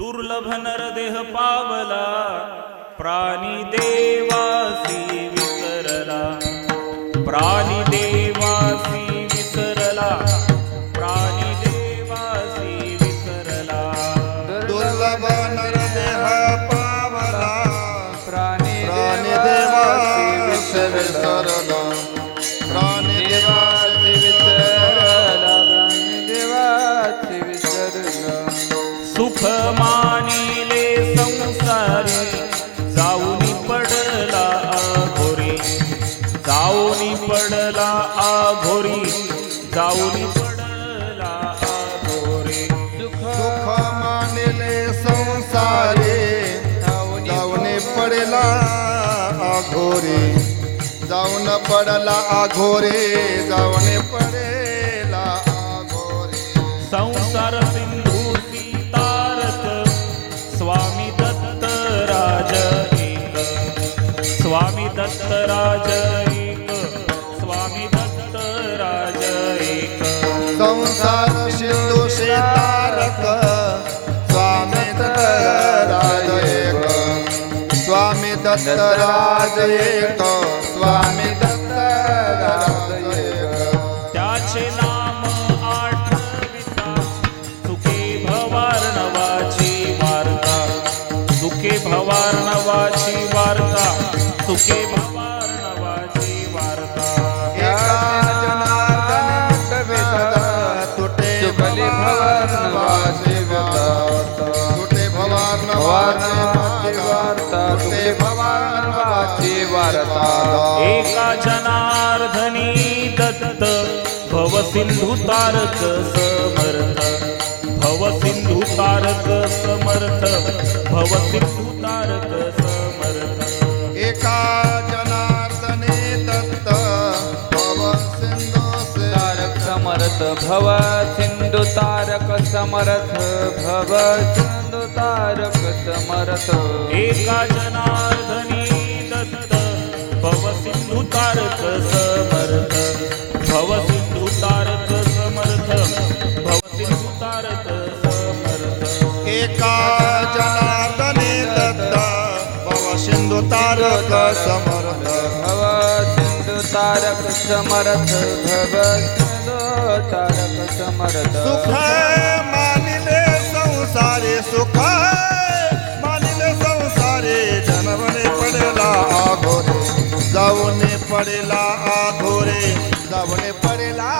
दुर्लभ नरदेह पावला, प्राणी देवासी विसरला, प्राणी देवासी विसरला, प्राणी देवासी विसरला. दुर्लभ नरदेह पावला, प्राणी देवासी विसरला, प्राणी देवासी विसरला, प्राणी देवासी विसरला. सुख मानिले संसारी, जाऊनी पडला आघोरी, जाऊनी पडला आघोरी, जाऊनी पडला आघोरी. सुख मानिले संसारी, जाऊन पडला आघोरी, जाऊन पडला आघोरी, जाऊन पडला आघोरी. संसार सिंधूची तारक, स्वामी दत्तराज एक, स्वामी दत्तराज एक, स्वामी दत्तराज एक. संसार सिंधू से तारक, स्वामी दत्तराज एक, स्वामी दत्तराज एक, स्वामी दत्तराज एक. त्याचे नाम आठविता, सुखे भवार्णवाची वार्ता, सुखे भवार्णवाची वार्ता, सुखे भवार्णवाची वार्ता. एका जनार्दन तुटे भवार्णवाची वार्ता, तुटे भवार्णवाची वार्ता, तुटे भवार्णवाची वार्ता. एका जनार्दनी दत्त, भव सिंधू तारक समर्थ, भव सिंधू तारक समर्थ, भव सिंधू तारक समर्थ. एका जनार्दने दत्त, भव सिंधू तारक समर्थ, भव सिंधू तारक समर्थ, भव सिंधू तारक समर्थ. एका जनार्दनी दत्त, भव सिंधू तारक समर्थ, भव सिंधू तारक समर्थ, भव सिंधू तारक समर्थ. एका जनार्दने दत्त, भव सिंधू तारक समर्थ, भव सिंधू तारक समर्थ, भव सिंधू तारक समर्थ. सुख मानिले संसारे, सुख मानिले संसारे, जनवने पडला आघोरे, जाऊने पडला आघोरे, जाऊने पडला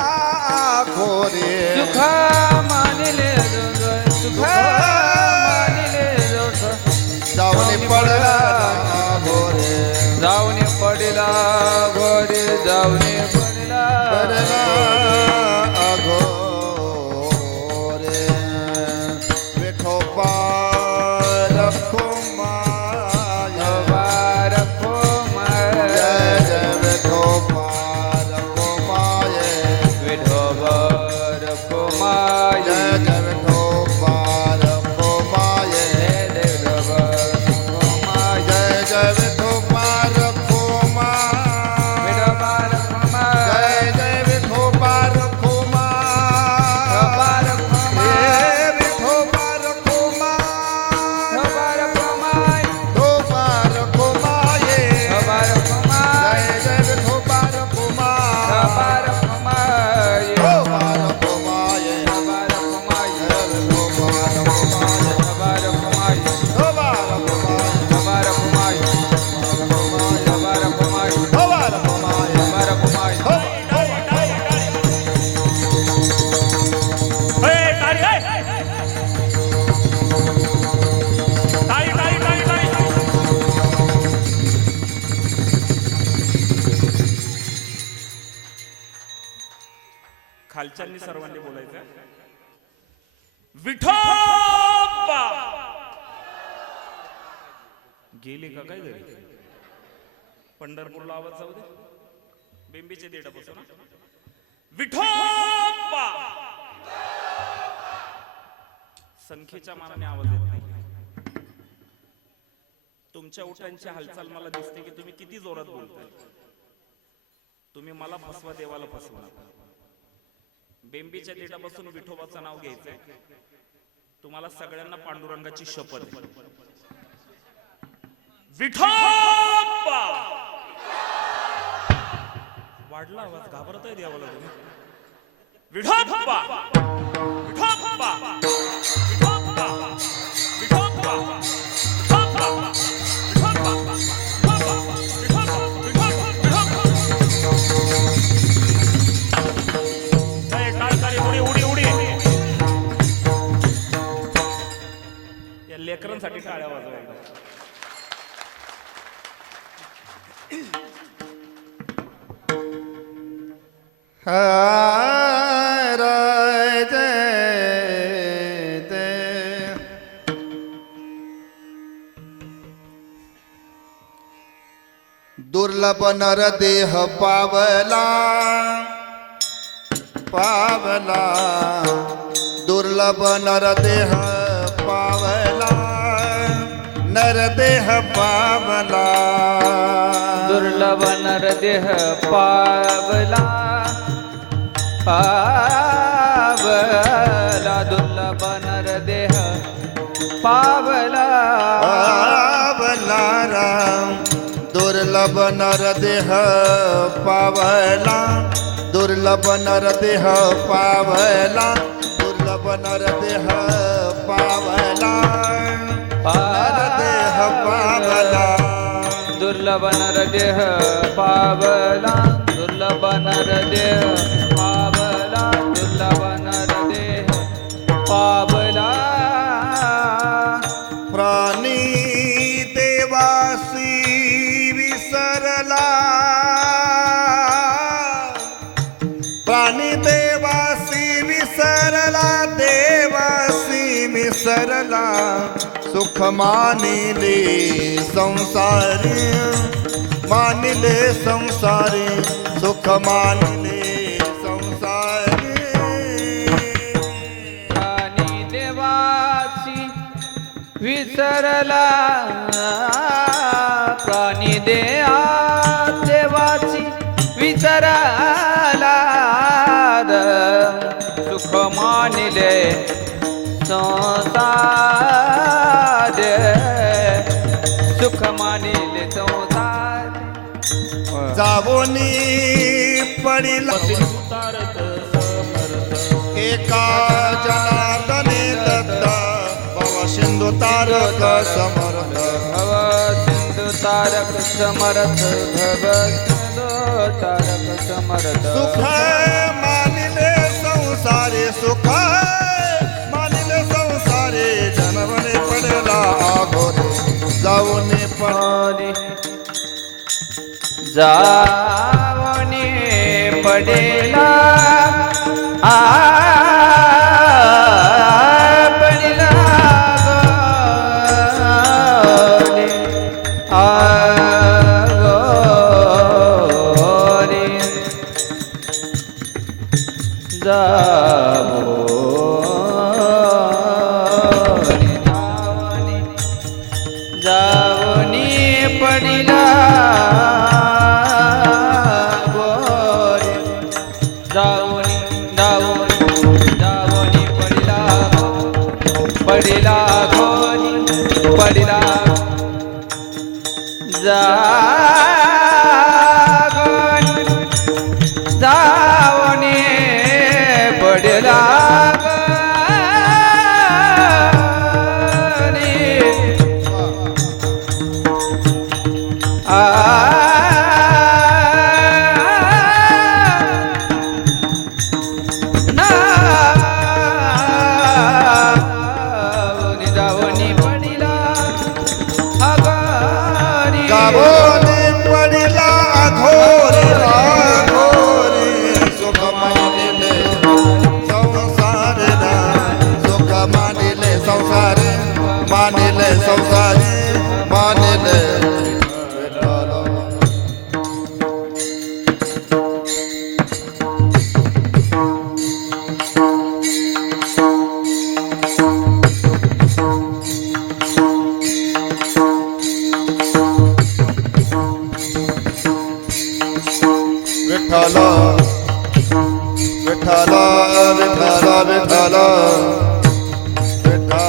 आघोरे. सुख मानिले, सुख मानिले, जाऊने पडला आघोरे, जाऊने पडला आघोरे, जाऊने पडला आघोरे. विठोबा रखो माया, रखो माया, जय विठोबा रखो माया, विठोबा रखो माया, जय विठोबा रखो माया, जय विठोबा रखो माया, जय विठोबा रखो माया, विठोबा रखो माया, जय विठोबा रखो माया, विठोबा रखो माया, विठोबा रखो माया, विठोबा रखो माया, जय विठोबा रखो माया, विठोबा रखो माया, विठोबा रखो माया, विठोबा रखो माया, विठोबा रखो माया, विठोबा रखो माया, विठोबा रखो माया, विठोबा रखो माया, विठोबा रखो माया, विठोबा रखो माया. हे, टाळी, हे! टाळी, टाळी, टाळी, टाळी. खालच्यांनी सर्वांनी बोलायचं. विठोबा गेले का काय घरी? पंढरपूरला आवाज जाऊ दे, बेंबीचे देठापासून. विठोबा संख्येच्या मानाने आवाज येत नाही. तुमच्या ओठांची हालचाल मला दिसते की तुम्ही किती जोरात बोलताय. तुम्ही मला फसवा, देवाला फसवा. बेंबीच्या देठापासून विठोबाचं नाव घ्यायचंय. तुम्हाला सगळ्यांना पांडुरंगाची शपथ आहे. विठोबा वाढला आवाज, घाबरत आहे देवाला तुम्ही. विठोबा विठोबा विठोबा विठोबा लेकरांसाठी टाळ्या वाजवायला. दुर्लभ नर देह पावला पावला, दुर्लभ नर देह पावला, नरदेह पावला. दुर्लभ नरदेह पावला पावला, दुर्लभ नरदेह पावला पावला राम. दुर्लभ नरदेह पावला, दुर्लभ नरदेह पावला, दुर्लभ नरदेह पावला, नरदेह पावला. दुर्लभ नरदेह पावला, दुर्लभ नरदेह पावला, दुर्लभ नरदेह पावला. प्राणी देवासी विसरला, प्राणी देवासी विसरला, देवासी विसरला. सुख मानिले संसारी, मानिले संसारी, सुख मानिले संसारी. आणि देवाची विसरला, प्राणी देवाची विसरला, सुख मानिले संसार, सुख मानिले संसार. जावोनी पडिला तारक समर्थ एका जनार्दने दत्त, भव सिंधू तारक समर्थ. भव सिंधू तारक समर्थ, भव सिंधू तारक समर्थ. सुख मानिले संसारे, सुख मानिले संसारे, जनवने पडला आघोरे, जावोनी पडली. जावने पडेला पडला गोरे, गोरे. जावने जावने पडिला गोरे, जावनी जावनी जावनी पडिला, पडिला गोरी, पडिला जावनी, जावनी पडिला जावोनी पडिला आघोरे, आघोरे. सुख मानिले संसारे, सुख मानिले संसारे, मानिले संसारे, मानिले. विठ्ठल विठ्ठल विठ्ठल विठ्ठल विठ्ठल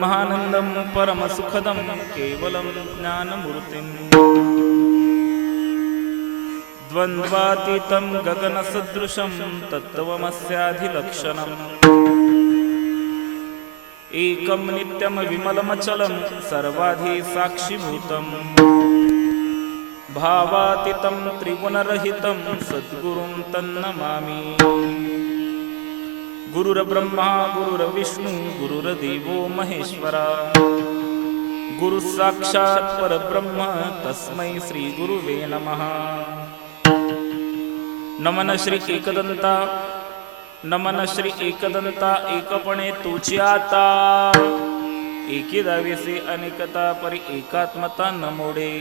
ब्रह्मानन्दं परमसुखदं केवलं ज्ञानमूर्तिम् द्वन्द्वातीतं गगनसदृशं तत्त्वमस्याधिलक्षणम् एकं नित्यं विमलमचलं सर्वाधिसाक्षिभूतम् भावातीतं त्रिगुणरहितं सद्गुरुं तन्नमामि। गुरुर्ब्रह्मा गुरुर्विष्णु गुरुर्देवो महेश्वरा गुरुसाक्षात् परब्रह्म तस्मै श्री गुरुवे नमः। नमन श्री एकदंता नमन श्री एकदंता एकपणे तुझी आता एकी दावेसे अनेकता परी एकात्मता नमोडे।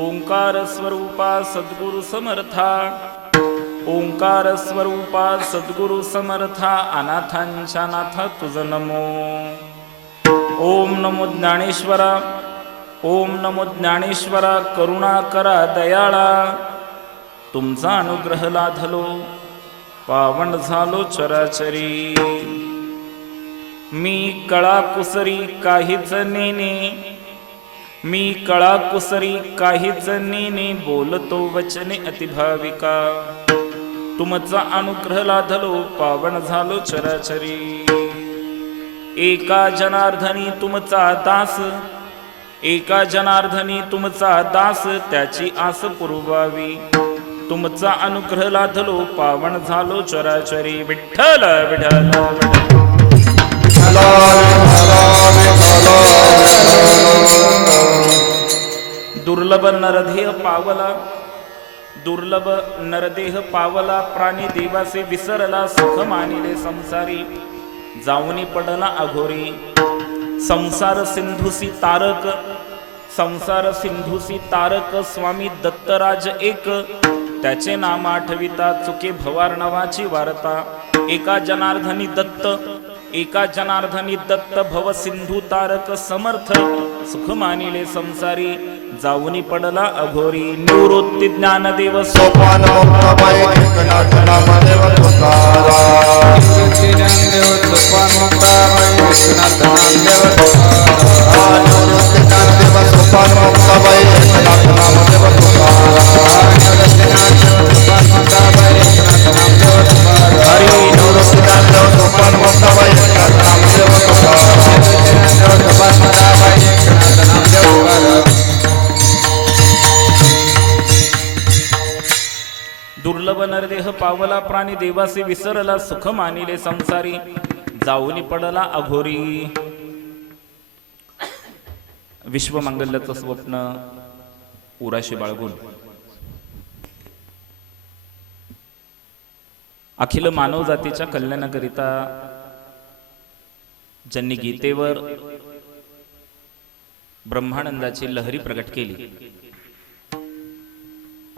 ओंकार स्वरूपा सद्गुरु समर्था ओंकार स्वरूपा सद्गुरु समर्था अनाथांच्या नाथ तुझ नमो। ओम नमो ज्ञानेश्वरा ओम नमो ज्ञानेश्वरा करुणा करा दयाळा तुमचा अनुग्रह लाधलो पावन झालो चराचरी। मी कळा कुसरी काहीच नेने मी कळा कुसरी काहीच नेने बोलतो वचने अतिभाविका तुमचा अनुग्रह लाधलो पावन झालो चराचरी। एका जनार्दनी तुमचा दास एका जनार्दनी तुमचा दास त्याची आस पुरवावी तुमचा अनुग्रह लाधलो पावन झालो चराचरी। विठ्ठल विठ्ठल दुर्लभ नरदेह पावला दुर्लभ नरदेह पावला प्राणी देवासे विसरला सुख मानिले संसारी जाऊनी पडला अघोरी। संसार सिंधुसी तारक स्वामी दत्तराज एक त्याचे नाम आठविता चुके भवार्णवाची वार्ता। एका जनार्दनी दत्त भव सिंधू तारक समर्थ सुख मानिले संसारी जाऊनी पडला अघोरी। निवृत्ती ज्ञानदेव सोपान दुर्लभ नरदेह पावला प्राणी देवासी विसरला सुख मानिले संसारी जाऊनी पडला अघोरी। विश्वमंगल्याचं स्वप्न उराशी बाळगून अखिल मानव जातीच्या कल्याणाकरिता ज्यांनी गीतेवर ब्रह्मानंदाची लहरी प्रकट केली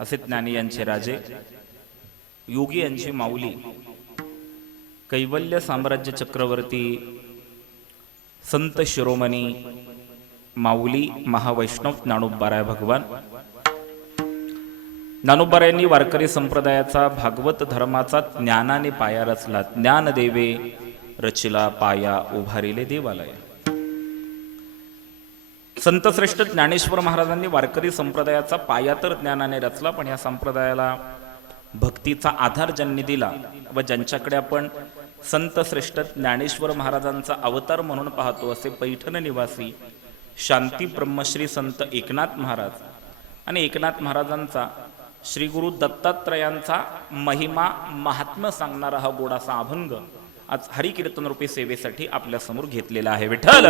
असे ज्ञानी यांचे राजे योगी यांची माऊली कैवल्य साम्राज्य चक्रवर्ती संत शिरोमणी माऊली महावैष्णव ज्ञानोबाराय भगवान ज्ञानोबारायांनी वारकरी संप्रदायाचा भागवत धर्माचा ज्ञानाने पाया रचला। ज्ञानदेवे रचिला पाया उभारिले देवालय। संतश्रेष्ठ ज्ञानेश्वर महाराजांनी वारकरी संप्रदायाचा पाया तर ज्ञानाने रचला पण या संप्रदायाला भक्तीचा आधार ज्यांनी दिला व ज्यांच्याकडे आपण संतश्रेष्ठ ज्ञानेश्वर महाराजांचा अवतार म्हणून पाहतो असे पैठण निवासी शांती ब्रह्मश्री संत एकनाथ महाराज आणि एकनाथ महाराजांचा श्री गुरु दत्तात्रयांचा महिमा महात्म्य सांगणारा हा गोडासा अभंग आज हरिकीर्तन रूपी सेवेसाठी आपल्या समोर घेतलेला आहे। विठ्ठल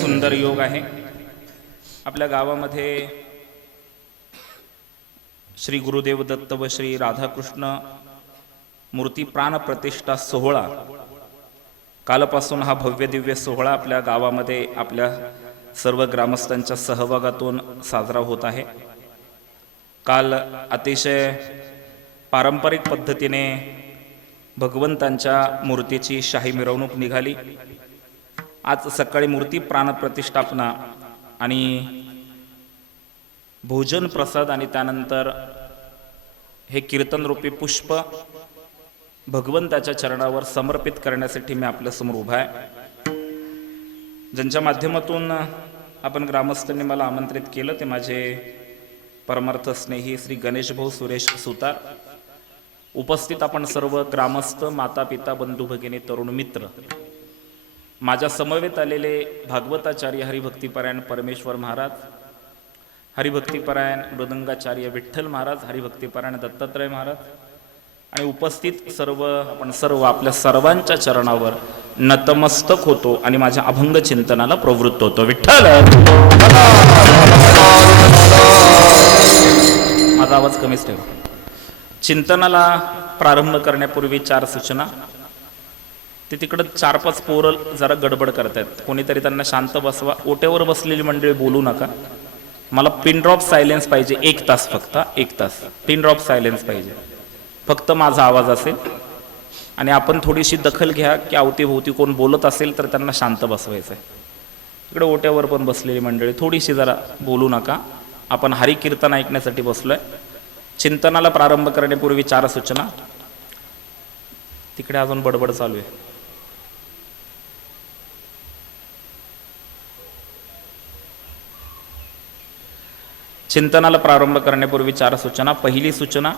सुंदर योग आहे। आपल्या गावामध्ये श्री गुरुदेव दत्त व श्री राधाकृष्ण मूर्ती प्राण प्रतिष्ठा सोहळा कालपासून हा भव्य दिव्य सोहळा आपल्या गावामध्ये आपल्या सर्व ग्रामस्थांच्या सहभागातून साजरा होत आहे। काल अतिशय पारंपरिक पद्धतीने भगवंतांच्या मूर्तीची शाही मिरवणूक निघाली। आज सकाळी मूर्ती प्राणप्रतिष्ठापना आणि भोजन प्रसाद आणि त्यानंतर हे कीर्तनरूपी पुष्प भगवंताच्या चरणावर समर्पित करण्यासाठी मी आपल्यासमोर उभा आहे. ज्यांच्या माध्यमातून आपण ग्रामस्थांनी मला आमंत्रित केलं ते माझे परमार्थ स्नेही श्री गणेश भाऊ सुरेश सुतार, उपस्थित आपण सर्व ग्रामस्थ, माता पिता, बंधू भगिनी, तरुण मित्र, माझ्या समवेत आलेले भागवताचार्य हरिभक्तीपरायण परमेश्वर महाराज, हरिभक्तीपरायण मृदंगाचार्य विठ्ठल महाराज, हरिभक्तीपरायण दत्तात्रय महाराज आणि उपस्थित आपण सर्व आपल्या सर्वांच्या चरणावर नतमस्तक होतो आणि माझ्या अभंग चिंतनाला प्रवृत्त होतो. विठ्ठल. माझा आवाज कमीच ठेवा. चिंतनाला प्रारंभ करण्यापूर्वी 4 सूचना. ते तिकडं 4-5 पोरं जरा गडबड करतायत, कोणीतरी त्यांना शांत बसवा. ओट्यावर बसलेली मंडळी बोलू नका. मला पिन ड्रॉप सायलेन्स पाहिजे. 1 तास फक्त, 1 तास पिन ड्रॉप सायलेन्स पाहिजे. फक्त माझा आवाज असेल आणि आपण थोडीशी दखल घ्या की अवतीभोवती कोण बोलत असेल तर त्यांना शांत बसवायचं आहे. इकडे ओट्यावर पण बसलेली मंडळी थोडीशी जरा बोलू नका. आपण हरिकीर्तन ऐकण्यासाठी बसलोय. चिंतनाला प्रारंभ करण्यापूर्वी 4 सूचना. तिकडे अजून बडबड चालू आहे. चिंतनाला प्रारंभ करण्यापूर्वी 4 सूचना. पहिली सूचना,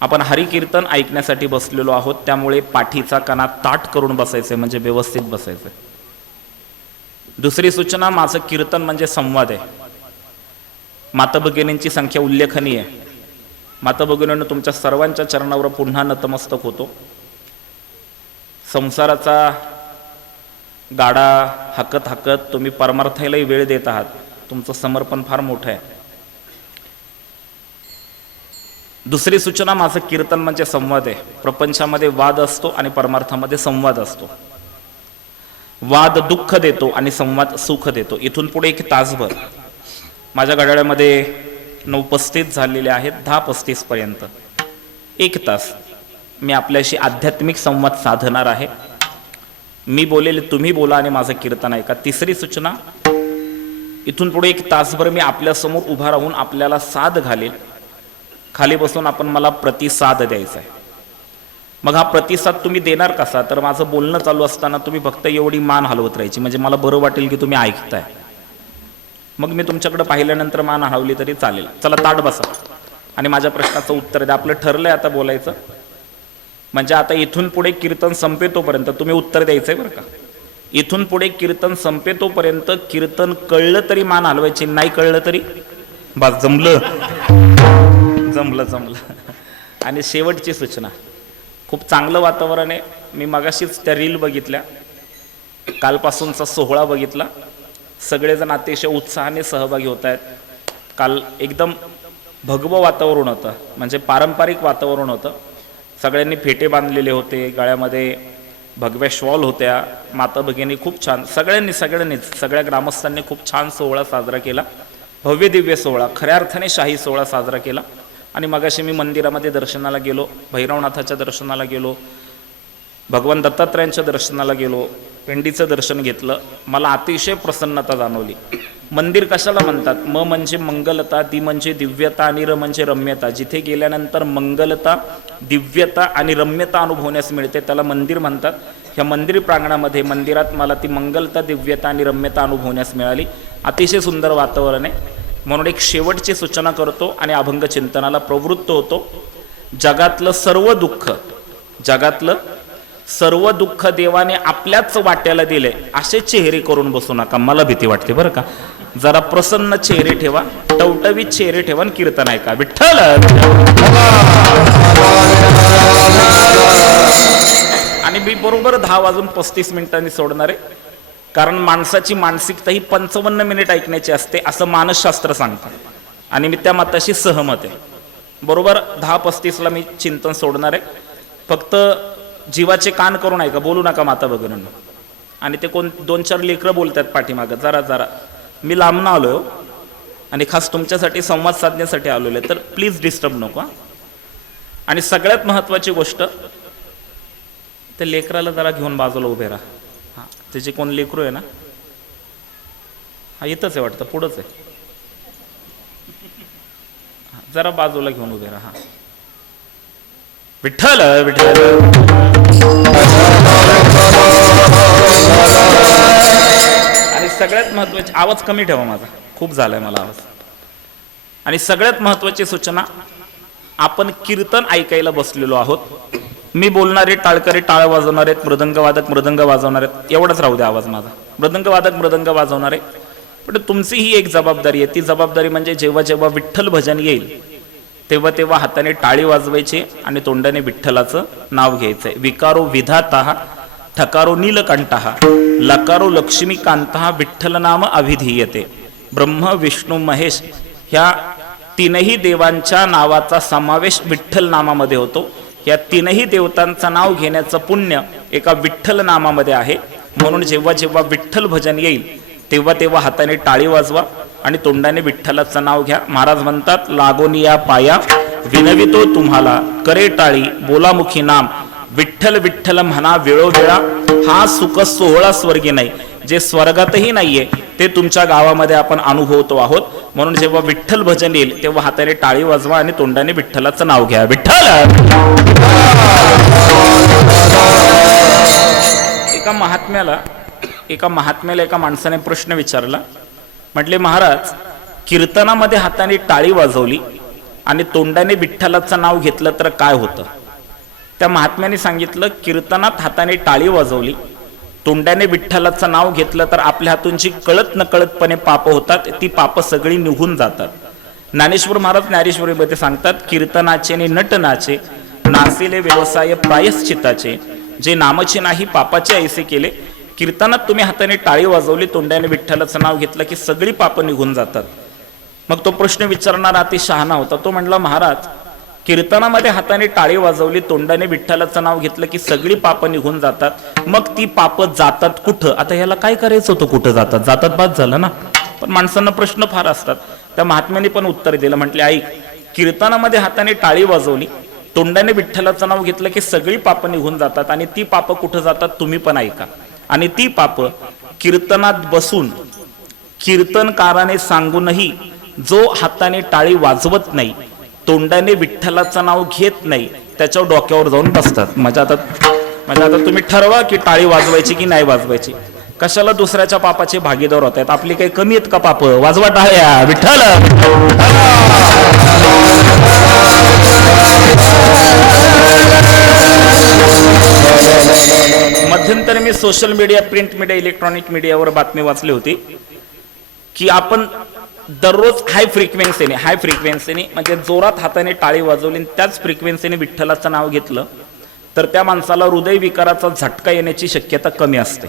आपण हरिकीर्तन ऐकण्यासाठी बसलेलो आहोत, त्यामुळे पाठीचा कणा ताठ करून बसायचे, म्हणजे व्यवस्थित बसायचे. दुसरी सूचना, माझं कीर्तन म्हणजे संवाद आहे. माता भगिनींची संख्या उल्लेखनीय आहे. माता भगिनींनो, तुमच्या सर्वांच्या चरणावर पुन्हा नतमस्तक होतो. संसाराचा गाडा हाकत हाकत तुम्ही परमार्थालाही वेळ देत आहात. तुमचं समर्पण फार मोठं आहे. दुसरी सूचना, माझं कीर्तन म्हणजे संवाद आहे. प्रपंचामध्ये वाद असतो आणि परमार्थामध्ये संवाद असतो. वाद दुःख देतो आणि संवाद सुख देतो. इथून पुढे 1 तासभर माझ्या घड्याळामध्ये 9:35 झालेले आहेत. 10:35 पर्यंत 1 तास मी आपल्याशी आध्यात्मिक संवाद साधणार आहे. मी बोलेले तुम्ही बोला आणि माझं कीर्तन ऐका. तिसरी सूचना, इथून पुढे 1 तासभर मी आपल्यासमोर उभा राहून आपल्याला साद घालेल. खाली बसून आपण मला प्रतिसाद द्यायचा आहे. मग हा प्रतिसाद तुम्ही देणार कसा? तर माझं बोलणं चालू असताना तुम्ही फक्त एवढी मान हलवत राहायची, म्हणजे मला बरं वाटेल की तुम्ही ऐकताय. मग मी तुमच्याकडे पाहिल्यानंतर मान हलवली तरी चालेल. चला ताट बसा आणि माझ्या प्रश्नाचं उत्तर द्या. आपलं ठरलंय आता बोलायचं, म्हणजे आता इथून पुढे कीर्तन संपेतोपर्यंत तुम्ही उत्तर द्यायचंय बरं का. इथून पुढे कीर्तन संपेतोपर्यंत कीर्तन कळलं तरी मान हलवायची, नाही कळलं तरी बस. जमलं जमलं जमलं. आणि शेवटची सूचना, खूप चांगलं वातावरण आहे. मी मगाशीच त्या रील बघितल्या, कालपासूनचा सोहळा बघितला. सगळेजण अतिशय उत्साहाने सहभागी होत आहेत. काल एकदम भगवं वातावरण होतं, म्हणजे पारंपरिक वातावरण होतं. सगळ्यांनी फेटे बांधलेले होते, गळ्यामध्ये भगव्या शॉल होत्या. माता भगिनी खूप छान, सगळ्यांनीच सगळ्या ग्रामस्थांनी खूप छान सोहळा साजरा केला. भव्य दिव्य सोहळा, खऱ्या अर्थाने शाही सोहळा साजरा केला. आणि मगाशी मी मंदिरामध्ये दर्शनाला गेलो, भैरवनाथाच्या दर्शनाला गेलो, भगवान दत्तात्रयांच्या दर्शनाला गेलो, पिंडीचं दर्शन घेतलं. मला अतिशय प्रसन्नता जाणवली. मंदिर कशाला म्हणतात? म म्हणजे मंगलता, दी म्हणजे दिव्यता आणि र म्हणजे रम्यता. जिथे गेल्यानंतर मंगलता, दिव्यता आणि रम्यता अनुभवण्यास मिळते त्याला मंदिर म्हणतात. ह्या मंदिर प्रांगणामध्ये, मंदिरात मला ती मंगलता, दिव्यता आणि रम्यता अनुभवण्यास मिळाली. अतिशय सुंदर वातावरण आहे. म्हणून एक शेवटची सूचना करतो आणि अभंग चिंतनाला प्रवृत्त होतो. जगातलं सर्व दुःख देवाने आपल्याच वाट्याला दिले, असे चेहरे करून बसू नका. मला भीती वाटते बरं का. जरा प्रसन्न चेहरे ठेवा, टवटवीत चेहरे ठेवा आणि कीर्तन ऐका. विठ्ठल. आणि मी बरोबर 10:35 सोडणार आहे, कारण माणसाची मानसिकता ही 55 मिनिट ऐकण्याची असते असं मानसशास्त्र सांगतं आणि मी त्या मताशी सहमत आहे. बरोबर 10:35 मी चिंतन सोडणार आहे. फक्त जीवाचे कान करून ऐका, बोलू नका माता भगिनींनो. आणि ते कोण 2-4 लेकरं बोलतात पाठीमागं, जरा मी लांबनं आलोय आणि खास तुमच्यासाठी संवाद साधण्यासाठी आलेलो आहे, तर प्लीज डिस्टर्ब नको. आणि सगळ्यात महत्त्वाची गोष्ट, त्या लेकराला जरा घेऊन बाजूला उभे राहा. हां, त्याचे कोण लेकरू आहे ना, हा इथंच आहे वाटतं, पुढंच आहे. जरा बाजूला घेऊन उभे राहा. विठ्ठल विठ्ठल. आणि सगळ्यात महत्वाची, आवाज कमी ठेवा माझा, खूप झालाय मला आवाज. आणि सगळ्यात महत्वाची सूचना, आपण कीर्तन ऐकायला बसलेलो आहोत. मी बोलणारे टाळकरी टाळ वाजवणार आहेत, मृदंगवादक मृदंग वाजवणार आहेत, एवढाच राहू द्या आवाज माझा. मृदंगवादक मृदंग वाजवणारे. पण तुमची ही एक जबाबदारी आहे. ती जबाबदारी म्हणजे जेव्हा जेव्हा विठ्ठल भजन येईल तेव्हा तेव्हा हाताने टाळी वाजवायची आणि तोंडाने विठ्ठलाचं नाव घ्यायचंय. विकारो विधाता ठकारो नीलकंठः लकारो लक्ष्मीकांतः विठ्ठल नाम अभिधीयते. ब्रह्म विष्णू महेश ह्या तीनही देवांच्या नावाचा समावेश विठ्ठल नामामध्ये होतो. या तीनही देवतांचं नाव घेण्याचं पुण्य एका विठ्ठल नामामध्ये आहे. म्हणून जेव्हा जेव्हा विठ्ठल भजन येईल तेव्हा तेव्हा हाताने टाळी वाजवा आणि तोंडाने विठ्ठलाचं नाव घ्या. महाराज म्हणतात, लागोनिया पाया विनवितो तुम्हाला, करे टाळी बोलामुखी नाम, विठ्ठल विठ्ठल म्हणा वेळोवेळा, हा सुख सोहळा स्वर्गी नाही. जे स्वर्गातही नाहीये ते तुमच्या गावामध्ये आपण अनुभवतो आहोत. म्हणून जेव्हा विठ्ठल भजन येईल तेव्हा हाताने टाळी वाजवा आणि तोंडाने विठ्ठलाचं नाव घ्या. विठ्ठल. एका महात्म्याला एका माणसाने प्रश्न विचारला. म्हटले, महाराज, कीर्तनामध्ये हाताने टाळी वाजवली आणि तोंडाने विठ्ठलाचं नाव घेतलं तर काय होतं? त्या महात्म्याने सांगितलं, कीर्तनात हाताने टाळी वाजवली, तोंडाने विठ्ठलाचं नाव घेतलं तर आपल्या हातून जी कळत नकळतपणे पाप होतात ती पाप सगळी निघून जातात. ज्ञानेश्वर महाराज ज्ञानेश्वरीमध्ये सांगतात, कीर्तनाचे आणि नटनाचे नासिले व्यवसाय प्रायश्चिताचे, जे नामचे नाही पापाचे ऐसे केले. कीर्तनात तुम्ही हाताने टाळी वाजवली, तोंडाने विठ्ठलाचं नाव घेतलं की सगळी पाप निघून जातात. मग तो प्रश्न विचारणारा अति शहाणा होता. तो म्हणला, महाराज, कीर्तनामध्ये हाताने टाळी वाजवली, तोंडाने विठ्ठलाचं नाव घेतलं की सगळी पाप निघून जातात, मग ती पाप जातात कुठं? आता याला काय करायचं होतं? कुठं जातात? जातात बाद झालं ना. पण माणसांना प्रश्न फार असतात. त्या महात्म्याने पण उत्तर दिलं. म्हटले, ऐक, कीर्तनामध्ये हाताने टाळी वाजवली, तोंडाने विठ्ठलाचं नाव घेतलं की सगळी पाप निघून जातात. आणि ती पाप कुठं जातात? तुम्ही पण ऐका. आणि ती पाप कीर्तनात बसून कीर्तनकाराने सांगूनही जो हाताने टाळी वाजवत नाही, तोंडाने विठ्ठलाचं नाव घेत नाही, त्याच्यावर डोक्यावर जाऊन बसतात. म्हणजे आता तुम्ही ठरवा की टाळी वाजवायची की नाही वाजवायची. कशाला दुसऱ्याच्या पापाचे भागीदार होत आहेत? आपली काही कमी आहेत का पाप? वाजवा टाळ्या. विठ्ठल. मध्यंतरी मी social media, print media, electronic मीडियावर बातमी वाचली होती की आपण दररोज हाय फ्रिक्वेन्सीने म्हणजे जोरात हाताने टाळी वाजवली, त्याच फ्रिक्वेन्सीने विठ्ठलाचं नाव घेतलं तर त्या माणसाला हृदयविकाराचा झटका येण्याची शक्यता कमी असते.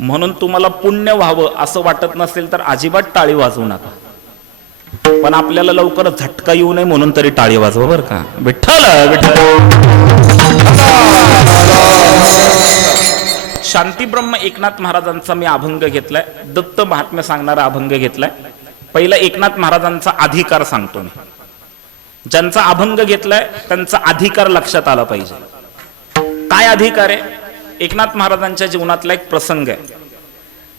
म्हणून तुम्हाला पुण्य व्हावं असं वाटत नसेल तर अजिबात टाळी वाजवू नका. पण आपल्याला लवकर झटका येऊ नये म्हणून तरी टाळी वाजवा बरं का. विठ्ठल विठ्ठल. शांतीब्रह्म एकनाथ महाराजांचा मी अभंग घेतलाय, दत्त महात्म्य सांगणारा अभंग घेतलाय. पहिला एकनाथ महाराजांचा अधिकार सांगतो मी. ज्यांचा अभंग घेतलाय त्यांचा अधिकार लक्षात आला पाहिजे. काय अधिकार आहे? एकनाथ महाराजांच्या जीवनातला एक प्रसंग आहे.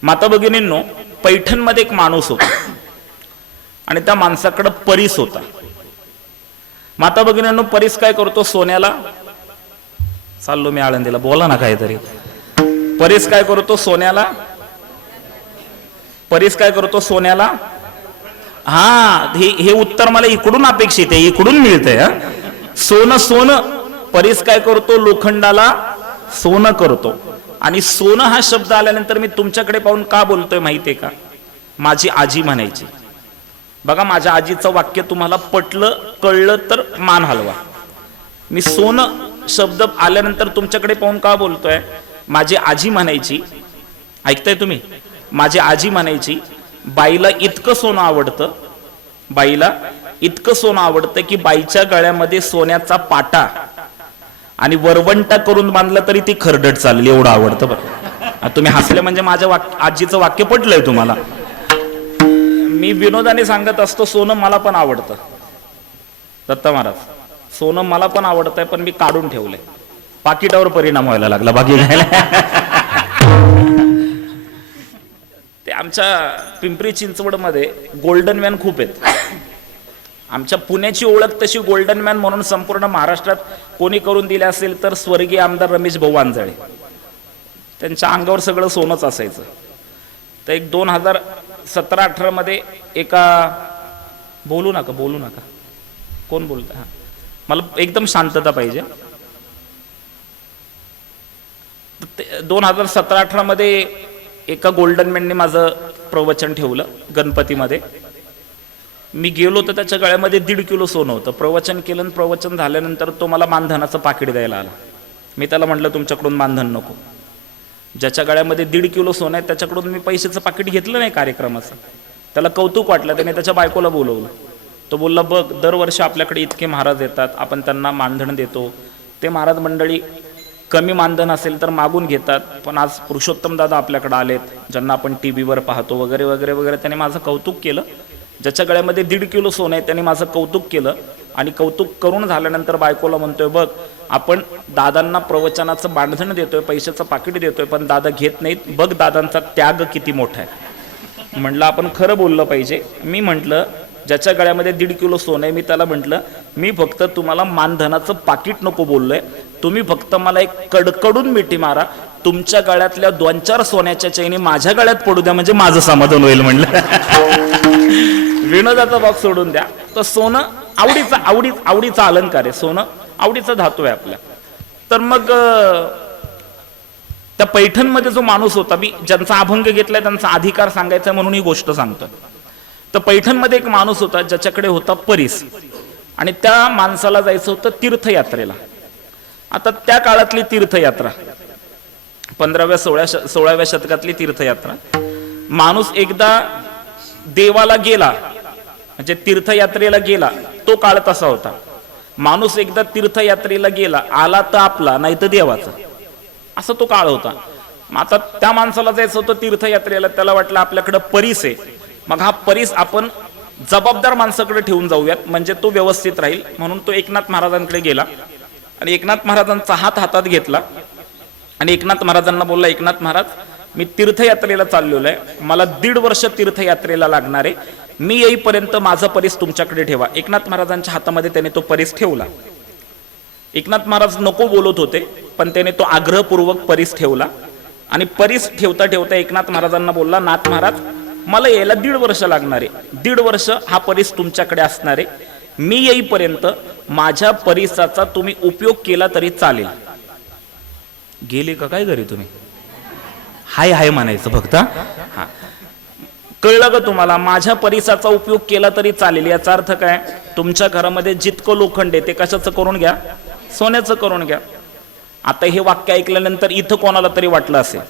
माता भगिनींनो, पैठणमध्ये एक माणूस होता आणि त्या माणसाकडे परीस होता. माता भगिनींनो, परीस काय करतो? सोन्याला, चाललो मी आळंदीला, बोला ना काहीतरी. परीस काय करतो? सोन्याला. परीस काय करतो? सोन्याला. हा, हे उत्तर मला इकडून अपेक्षित आहे, इकडून मिळतंय. सोनं. परीस काय करतो? लोखंडाला सोनं करतो. आणि सोनं हा शब्द आल्यानंतर मी तुमच्याकडे पाहून का बोलतोय माहितीये का? माझी आजी म्हणायची बघा, माझ्या आजीचं वाक्य तुम्हाला पटलं कळलं तर मान हलवा. मी सोनं शब्द आल्यानंतर तुमच्याकडे पाहून का बोलतोय? माझी आजी म्हणायची, ऐकताय तुम्ही? माझी आजी म्हणायची, बाईला इतकं सोनं आवडतं, बाईला इतकं सोनं आवडतं की बाईच्या गळ्यामध्ये सोन्याचा पाटा आणि वरवंटा करून बांधला तरी ती खरडट चालेल, एवढं आवडतं. बरं, तुम्ही हसले म्हणजे माझ्या आजीचं वाक्य पटलंय तुम्हाला. मी विनोदाने सांगत असतो, सोनं मला पण आवडतं. दत्ता महाराज, सोनं मला पण आवडतंय, पण मी काढून ठेवलंय. पाकिटावर परिणाम व्हायला लागला, बाकी घ्यायला. ते आमच्या पिंपरी चिंचवड मध्ये गोल्डन व्हॅन खूप आहेत. आमच्या पुण्याची ओळख तशी गोल्डन मॅन म्हणून संपूर्ण महाराष्ट्रात कोणी करून दिले असेल तर स्वर्गीय आमदार रमेश भाऊ वांजळे. त्यांच्या अंगावर सगळं सोनंच असायचं. तर एक 2017-18 मध्ये एका बोलू नका कोण बोलतं? हा, मला एकदम शांतता पाहिजे. 2017-18 मध्ये एका गोल्डन मॅनने माझं प्रवचन ठेवलं गणपतीमध्ये. मी गेलो तर त्याच्या गळ्यामध्ये 1.5 किलो सोनं होतं. प्रवचन केलं आणि प्रवचन झाल्यानंतर तो मला मानधनाचं पाकिट द्यायला आला. मी त्याला म्हटलं तुमच्याकडून मानधन नको. ज्याच्या गळ्यामध्ये 1.5 किलो सोनं आहे त्याच्याकडून मी पैशाचं पाकिट घेतलं नाही कार्यक्रमाचं. त्याला कौतुक वाटलं, त्याने त्याच्या बायकोला बोलवलं. तो बोलला बघ दरवर्षी आपल्याकडे इतके महाराज येतात, आपण त्यांना मानधन देतो. ते महाराज मंडळी कमी मानधन असेल तर मागून घेतात, पण आज पुरुषोत्तम दादा आपल्याकडे आलेत ज्यांना आपण टीव्हीवर पाहतो वगैरे वगैरे वगैरे. त्याने माझं कौतुक केलं. ज्याच्या गळ्यामध्ये 1.5 किलो सोनं आहे त्याने माझं कौतुक केलं. आणि कौतुक करून झाल्यानंतर बायकोला म्हणतोय बघ आपण दादांना प्रवचनाचं मानधन देतोय, पैशाचं पाकिट देतोय, पण दादा घेत नाहीत. बघ दादांचा त्याग किती मोठा आहे. म्हटलं आपण खरं बोललं पाहिजे. मी म्हटलं ज्याच्या गळ्यामध्ये 1.5 किलो सोनं आहे मी त्याला म्हटलं मी फक्त तुम्हाला मानधनाचं पाकिट नको बोललोय, तुम्ही फक्त मला एक कडकडून मिठी मारा, तुमच्या गळ्यातल्या 2-4 सोन्याच्या चैनी माझ्या गळ्यात पडू द्या म्हणजे माझं समाधान होईल म्हणलं. विनोदाचा भाग सोडून द्या. तर सोनं आवडीचा अलंकार आहे. सोनं आवडीचा धातू आहे आपल्या. तर मग त्या पैठणमध्ये जो माणूस होता, मी ज्यांचा अभंग घेतलाय त्यांचा अधिकार सांगायचा म्हणून ही गोष्ट सांगतो. तर पैठणमध्ये एक माणूस होता ज्याच्याकडे होता परीस आणि त्या माणसाला जायचं होतं तीर्थयात्रेला. आता त्या काळातली तीर्थयात्रा 15व्या-16व्या शतकातली तीर्थयात्रा. माणूस एकदा देवाला गेला म्हणजे तीर्थयात्रेला गेला, तो काळ तसा होता. माणूस एकदा तीर्थयात्रेला गेला, आला तर आपला नाही तर देवाचा, असा तो काळ होता. आता त्या माणसाला जायचं होतं तीर्थयात्रेला. त्याला वाटलं आपल्याकडे परीस आहे, मग हा परीस आपण जबाबदार माणसाकडे ठेवून जाऊयात म्हणजे तो व्यवस्थित राहील. म्हणून तो एकनाथ महाराजांकडे गेला आणि एकनाथ महाराजांचा हात हातात घेतला आणि एकनाथ महाराजांना बोलला एकनाथ महाराज मी तीर्थयात्रेला चाललेलो आहे, मला 1.5 वर्ष तीर्थयात्रेला लागणार आहे, मी येईपर्यंत माझा परीस तुमच्याकडे ठेवा. एकनाथ महाराजांच्या हातामध्ये त्याने तो परीस ठेवला. एकनाथ महाराज नको बोलत होते पण त्याने तो आग्रहपूर्वक परीस ठेवला आणि परीस ठेवता ठेवता एकनाथ महाराजांना बोलला नाथ महाराज मला यायला 1.5 वर्ष लागणार आहे, 1.5 वर्ष हा परीस तुमच्याकडे असणार आहे, मी येईपर्यंत माझ्या परीसाचा तुम्ही उपयोग केला तरी चालेल. गेले का काय घरी तुम्ही? हाय हाय म्हणायचं फक्त. हा कळलं का तुम्हाला? माझ्या परीसाचा उपयोग केला तरी चालेल. याचा अर्थ काय? तुमच्या घरामध्ये जितकं लोखंड आहे ते कशाचं करून घ्या? सोन्याचं करून घ्या. आता हे वाक्य ऐकल्यानंतर इथं कोणाला तरी वाटलं असेल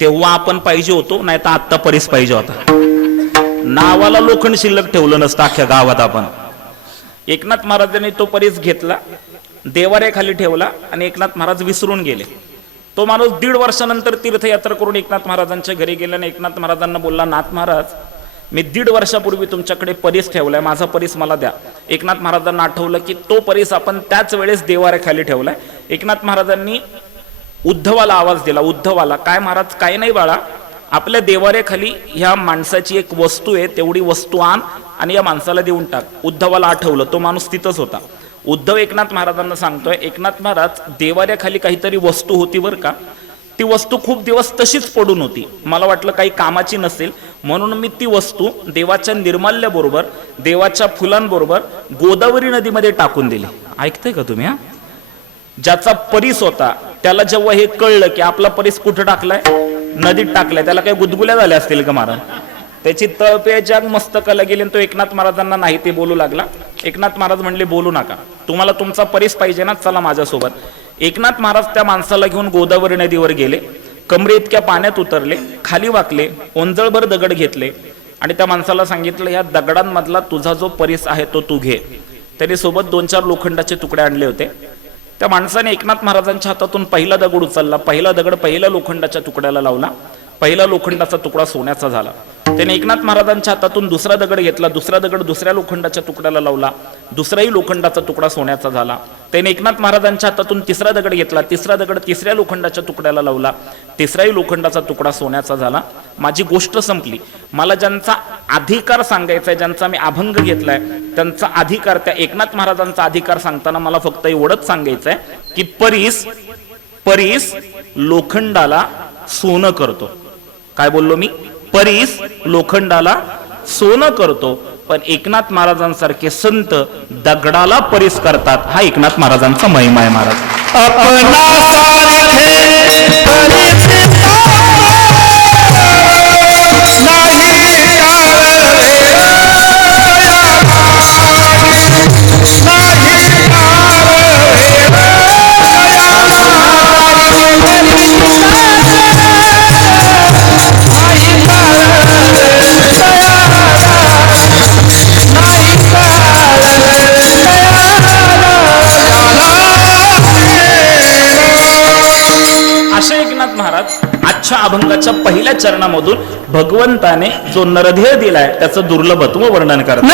तेव्हा आपण पाहिजे होतो, नाही तर आत्ता परीस पाहिजे होता. नावाला लोखंड शिल्लक ठेवलं नसतं अख्ख्या गावात आपण. एकनाथ महाराजांनी तो परीस घेतला, देवाऱ्याखाली ठेवला आणि एकनाथ महाराज विसरून गेले. तो माणूस 1.5 वर्षानंतर तीर्थयात्रा करून एकनाथ महाराजांच्या घरी गेला आणि एकनाथ महाराजांना बोलला नाथ महाराज मी 1.5 वर्षापूर्वी तुमच्याकडे परीस ठेवलाय, माझा परीस मला द्या. एकनाथ महाराजांना आठवलं की तो परीस आपण त्याच वेळेस देवाऱ्याखाली ठेवलाय. एकनाथ महाराजांनी उद्धवाला आवाज दिला. उद्धवाला काय महाराज? काय नाही बाळा, आपल्या देवाऱ्याखाली ह्या माणसाची एक वस्तू आहे, तेवढी वस्तू आण आणि या माणसाला देऊन टाक. उद्धवाला आठवलं, तो माणूस तिथंच होता. उद्धव एकनाथ महाराजांना सांगतोय एकनाथ महाराज देवाऱ्याखाली काहीतरी वस्तू होती बरं का, ती वस्तू खूप दिवस तशीच पडून होती, मला वाटलं काही कामाची नसेल म्हणून मी ती वस्तू देवाच्या निर्माल्याबरोबर देवाच्या फुलांबरोबर गोदावरी नदीमध्ये टाकून दिली. ऐकताय का तुम्ही? हा ज्याचा परीस होता त्याला जेव्हा हे कळलं की आपला परीस कुठं टाकलाय, नदीत टाकलाय, त्याला काही गुदगुल्या झाल्या असतील का महाराज? त्याची तळपेच्या मस्तकाला गेली आणि तो एकनाथ महाराजांना नाही ते बोलू लागला. एकनाथ महाराज म्हणले बोलू नका, तुम्हाला तुमचा परीस पाहिजे ना, चला माझ्यासोबत. एकनाथ महाराज त्या माणसाला घेऊन गोदावरी नदीवर गेले, कमरे इतक्या पाण्यात उतरले, खाली वाकले, ओंजळभर दगड घेतले आणि त्या माणसाला सांगितलं या दगडांमधला तुझा जो परीस आहे तो तू घे. त्याने सोबत 2-4 लोखंडाचे तुकडे आणले होते. त्या माणसाने एकनाथ महाराजांच्या हातातून पहिला दगड उचलला, पहिला दगड पहिल्या लोखंडाच्या तुकड्याला लावला, पहिला लोखंडाचा तुकडा सोन्याचा झाला. त्याने एकनाथ महाराजांच्या हातातून दुसरा दगड घेतला, दुसरा दगड दुसऱ्या लोखंडाच्या तुकड्याला लावला, दुसराही लोखंडाचा तुकडा सोन्याचा झाला. त्याने एकनाथ महाराजांच्या हातातून तिसरा दगड घेतला, तिसरा दगड तिसऱ्या लोखंडाच्या तुकड्याला लावला, तिसराही लोखंडाचा तुकडा सोन्याचा झाला. माझी गोष्ट संपली. मला ज्यांचा अधिकार सांगायचा आहे, ज्यांचा मी अभंग घेतलाय, त्यांचा अधिकार, त्या एकनाथ महाराजांचा अधिकार सांगताना मला फक्त एवढंच सांगायचं आहे की परीस लोखंडाला सोनं करतो. काय बोललो मी? परीस लोखंडाला सोनं करतो, पण एकनाथ महाराजांसारखे संत दगडाला परीस करतात. हा एकनाथ महाराजांचा महिमा आहे. महाराज आजच्या अभंगाच्या पहिल्या चरणामधून भगवंताने जो नरदेह दिलाय त्याचं दुर्लभत्व वर्णन करतात.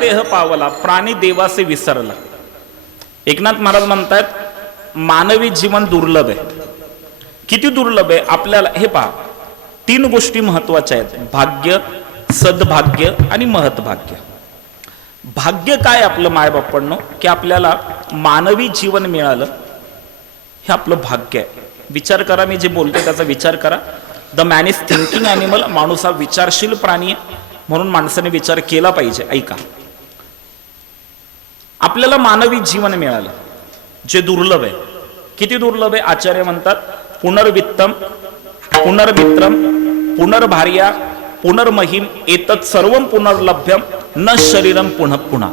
देह पावला प्राणी देवासे विसरला. एकनाथ महाराज म्हणतात मानवी जीवन दुर्लभ आहे. किती दुर्लभ आहे आपल्याला हे पहा. 3 गोष्टी महत्वाच्या आहेत: भाग्य, सद्भाग्य आणि महत्भाग्य. भाग्य काय आपलं मायबापांनो, की आपल्याला मानवी जीवन मिळालं, हे आपलं भाग्य आहे. विचार करा, मी जे बोलतोय त्याचा विचार करा. The man is thinking animal. माणूस हा विचारशील प्राणी आहे, म्हणून माणसाने विचार केला पाहिजे. ऐका, आपल्याला मानवी जीवन मिळालं जे दुर्लभ आहे. किती दुर्लभ आहे? आचार्य म्हणतात पुनर्वित्तम, पुनर्मित्रम, पुनर्भार्या, पुनर्महिम एतत् सर्वम पुनर्लभ्यम न शरीरम पुनः पुन्हा.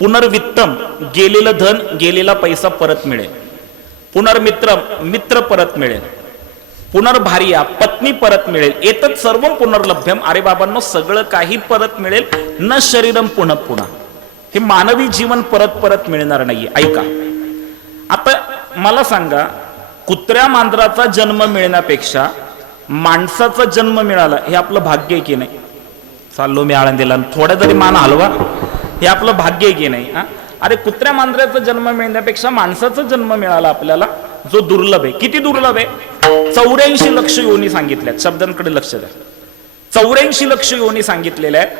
पुनर्वित्तम, गेलेलं धन, गेलेला पैसा परत मिळेल. पुनर्मित्रम, मित्र परत मिळेल. पुनर्भार्या, पत्नी परत मिळेल. एतत् सर्वम पुनर्लभ्यम, अरे बाबांनो सगळं काही परत मिळेल. न शरीरम पुनः पुन्हा. हे मानवी जीवन परत परत मिळणार नाहीये. ऐका, आता मला सांगा, कुत्र्या मांजराचा जन्म मिळण्यापेक्षा माणसाचा जन्म मिळाला हे आपलं भाग्य आहे की नाही? चाललो मी आळंदीला, थोडा जरी मान हलवा, हे आपलं भाग्य आहे की नाही? अरे कुत्र्या मांजराचा जन्म मिळण्यापेक्षा माणसाचा जन्म मिळाला आपल्याला, जो दुर्लभ आहे. किती दुर्लभ आहे? 84 लक्ष योनी सांगितल्या. शब्दांकडे लक्ष द्या. 84 लक्ष योनी सांगितलेल्या आहेत.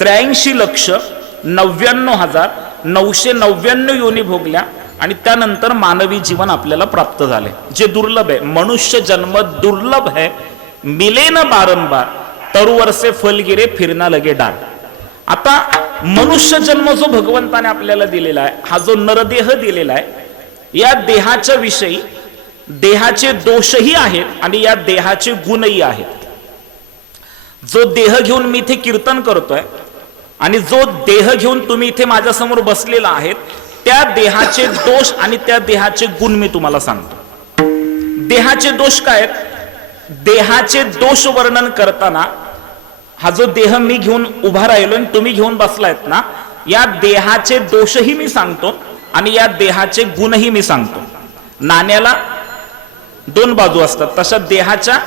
83,99,999 योनी भोगल्या आणि त्यानंतर मानवी जीवन आपल्याला प्राप्त झाले, जे दुर्लभ आहे. मनुष्य जन्म दुर्लभ है, मिले न बारंबार, तरुवर से फल गिरे फिरना लगे डार. आता मनुष्य जन्म जो भगवंताने आपल्याला दिलेला आहे, हा जो नरदेह दिलेला आहे, या देहाच्या विषयी देहाचे दोषही आहेत आणि या देहाचे गुणही आहेत. जो देह घेऊन मी इथे कीर्तन करतोय आणि जो देह घेऊन तुम्ही इथे माझ्या समोर बसलेला आहेत, त्या देहाचे दोष आणि त्या देहाचे गुण मी तुम्हाला सांगतो. देहाचे दोष काय आहेत? देहाचे दोष वर्णन करताना हा जो देह मी घेऊन उभा राहिलो आणि तुम्ही घेऊन बसलायत ना, या देहाचे दोषही मी सांगतो आणि या देहाचे गुणही मी सांगतो. नाण्याला दोन बाजू असतात, तशा देहाच्या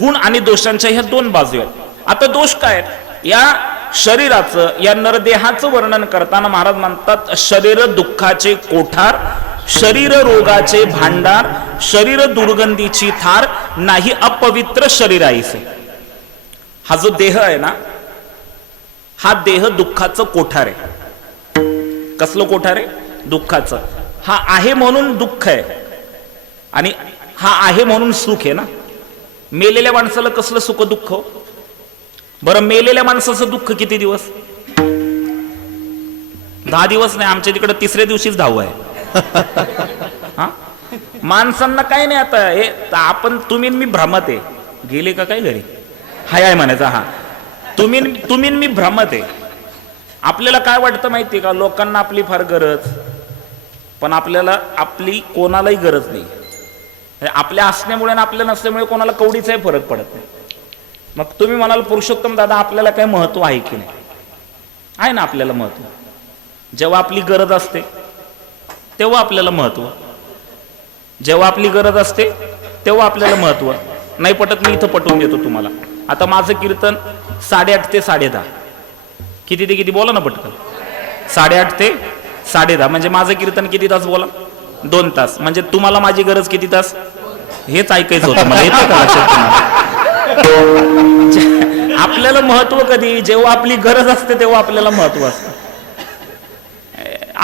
गुण आणि दोषांच्या ह्या दोन बाजू आहेत. आता दोष काय आहेत? या शरीराचं, या नरदेहाचं वर्णन करताना महाराज म्हणतात, शरीर दुःखाचे कोठार, शरीर रोगाचे भांडार, शरीर दुर्गंधीची थार, नाही अपवित्र शरीराईसे. हा जो देह आहे ना, हा देह दुःखाचं कोठार आहे. कसलं कोठार आहे? दुःखाचं. हा आहे म्हणून दुःख आहे आणि हा आहे म्हणून सुख आहे ना. मेलेल्या माणसाला कसलं सुख दुःख हो? बरं, मेलेल्या माणसाचं दुःख किती दिवस? 10 दिवस नाही, आमच्या तिकडे तिसऱ्या दिवशीच धाव आहे. हा, माणसांना काय नाही. आता हे आपण, तुम्ही मी भ्रमत आहे. गेले का काय घरी? हाय आहे म्हणायचं. हा, तुम्ही मी भ्रमत आहे. आपल्याला काय वाटतं माहितीये का? लोकांना आपली फार गरज, पण आपल्याला आपली कोणालाही गरज नाही. आपल्या असण्यामुळे आणि आपल्या नसल्यामुळे कोणाला कवडीचाही फरक पडत नाही. मग तुम्ही म्हणाल, पुरुषोत्तम दादा आपल्याला काय महत्व आहे की नाही? आहे ना आपल्याला महत्व. जेव्हा आपली गरज असते तेव्हा आपल्याला महत्व, जेव्हा आपली गरज असते तेव्हा आपल्याला महत्व. नाही पटत, मी इथं पटवून देतो तुम्हाला. आता माझं कीर्तन 8:30 ते 10:30. किती ते किती बोला ना पटकन? 8:30 ते 10:30. म्हणजे माझं कीर्तन किती तास बोला? 2 तास. म्हणजे तुम्हाला माझी गरज किती तास? हेच ऐकायचं होतं मला. येतं का लक्षात तुम्हाला? आपल्याला महत्व कधी? जेव्हा आपली गरज असते तेव्हा आपल्याला महत्व असतं.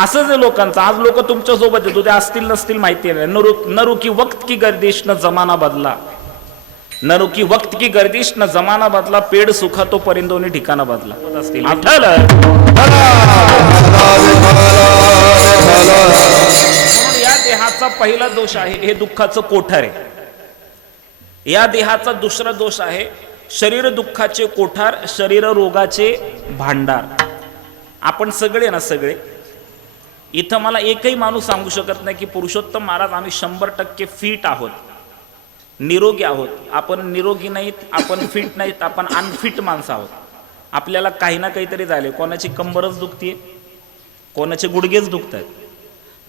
असंच आहे लोकांचं. आज लोक तुमच्या सोबत येतो, ते असतील नसतील माहिती नाही. नरू की वक्त की गर्दिश न जमाना बदला, नरू की वक्त की गर्दिश न जमाना बदला, पेड सुखा तो परिंदोनी ठिकाणा बदला. आठवलं? म्हणून या देहाचा पहिला दोष आहे, हे दुःखाचं कोठार आहे. या देहाचा दुसरा दोष आहे, शरीर दुःखाचे कोठार, शरीर रोगाचे भांडार. आपण सगळे ना, सगळे इथं मला एकही माणूस सांगू शकत नाही की पुरुषोत्तम महाराज आम्ही 100% फिट आहोत, निरोगी आहोत. आपण निरोगी नाहीत, आपण फिट नाहीत, आपण अनफिट माणसं आहोत. आपल्याला काही ना काहीतरी झाले. कोणाची कंबरच दुखतीये, कोणाचे गुडघेच दुखत आहेत,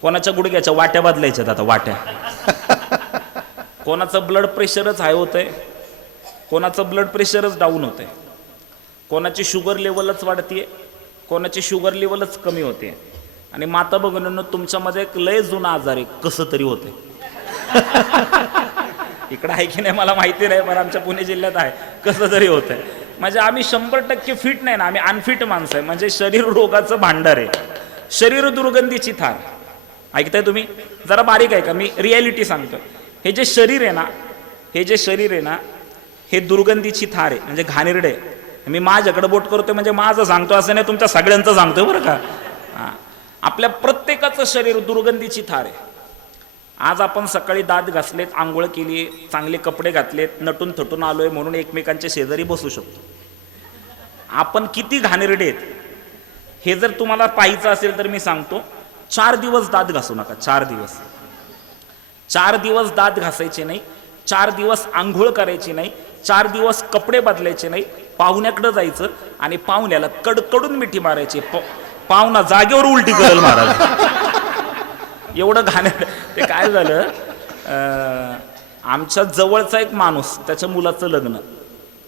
कोणाच्या गुडघ्याच्या वाट्या बदलायच्यात आता वाट्या, कोणाचं ब्लड प्रेशरच हाय होतंय, कोणाचं ब्लड प्रेशरच डाऊन होतंय, कोणाची शुगर लेवलच वाढतीये, कोणाची शुगर लेवलच कमी होते. आणि माता भगिनींनो, तुमच्यामध्ये एक लय जुना आजार आहे, कसं तरी होते. इकडं आहे की नाही मला माहिती नाही, पण आमच्या पुणे जिल्ह्यात आहे, कसं तरी होतंय. म्हणजे आम्ही 100% फिट नाही ना, आम्ही अनफिट माणसं आहे. म्हणजे शरीर रोगाचं भांडार आहे, शरीर दुर्गंधीची थार. ऐकताय तुम्ही? जरा बारीक आहे का? मी रियालिटी सांगतोय. हे जे शरीर आहे ना, हे जे शरीर आहे ना, हे दुर्गंधीची थार आहे, म्हणजे घाणेरडे. मी माझ्याकडे बोट करतोय म्हणजे माझं सांगतो असं नाही, तुमच्या सगळ्यांचं सांगतोय बरं का. आपल्या प्रत्येकाचं शरीर दुर्गंधीची थार आहे. आज आपण सकाळी दात घासलेत, आंघोळ केली, चांगले कपडे घातलेत, नटून थटून आलोय म्हणून एकमेकांच्या शेजारी बसू शकतो. आपण किती घाणेरडे आहेत हे जर तुम्हाला पाहायचं असेल तर मी सांगतो, 4 दिवस दात घासू नका. 4 दिवस, 4 दिवस दात घासायचे नाही, 4 दिवस आंघोळ करायची नाही, 4 दिवस कपडे बदलायचे नाही. पाहुण्याकडे जायचं आणि पाहुण्याला कडकडून मिठी मारायची. पाहुणा जागेवर उलटी करेल महाराज, एवढं घाणेरडं. ते काय झालं, आमच्या जवळचा एक माणूस, त्याच्या मुलाचं लग्न,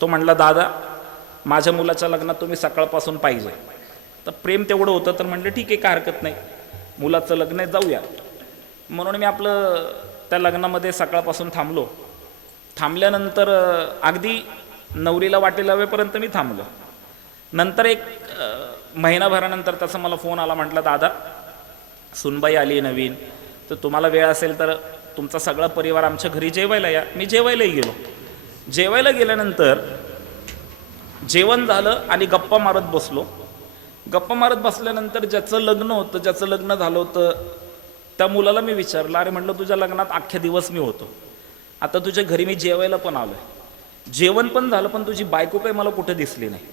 तो म्हणला दादा माझ्या मुलाच्या लग्नात तुम्ही सकाळपासून पाहिजे. तर प्रेम तेवढं होतं तर म्हणलं ठीक आहे, काय हरकत नाही, मुलाचं लग्न आहे, जाऊया. म्हणून मी आपलं त्या लग्नामध्ये सकाळपासून थांबलो. थांबल्यानंतर अगदी नवरीला वाटे लावेपर्यंत मी थांबलो. नंतर एक महिनाभरानंतर त्याचा मला फोन आला. म्हटलं दादा सुनबाई आली नवीन, तर तुम्हाला वेळ असेल तर तुमचा सगळा परिवार आमच्या घरी जेवायला या. मी जेवायलाही गेलो. जेवायला गेल्यानंतर जेवण झालं आणि गप्पा मारत बसलो. गप्पा मारत बसल्यानंतर ज्याचं लग्न होतं, ज्याचं लग्न झालं होतं, त्या मुलाला मी विचारलं, अरे म्हटलं तुझ्या लग्नात अख्ख्या दिवस मी होतो, आता तुझ्या घरी मी जेवायला पण आलोय, जेवण पण झालं, पण तुझी बायको काही मला कुठं दिसली नाही.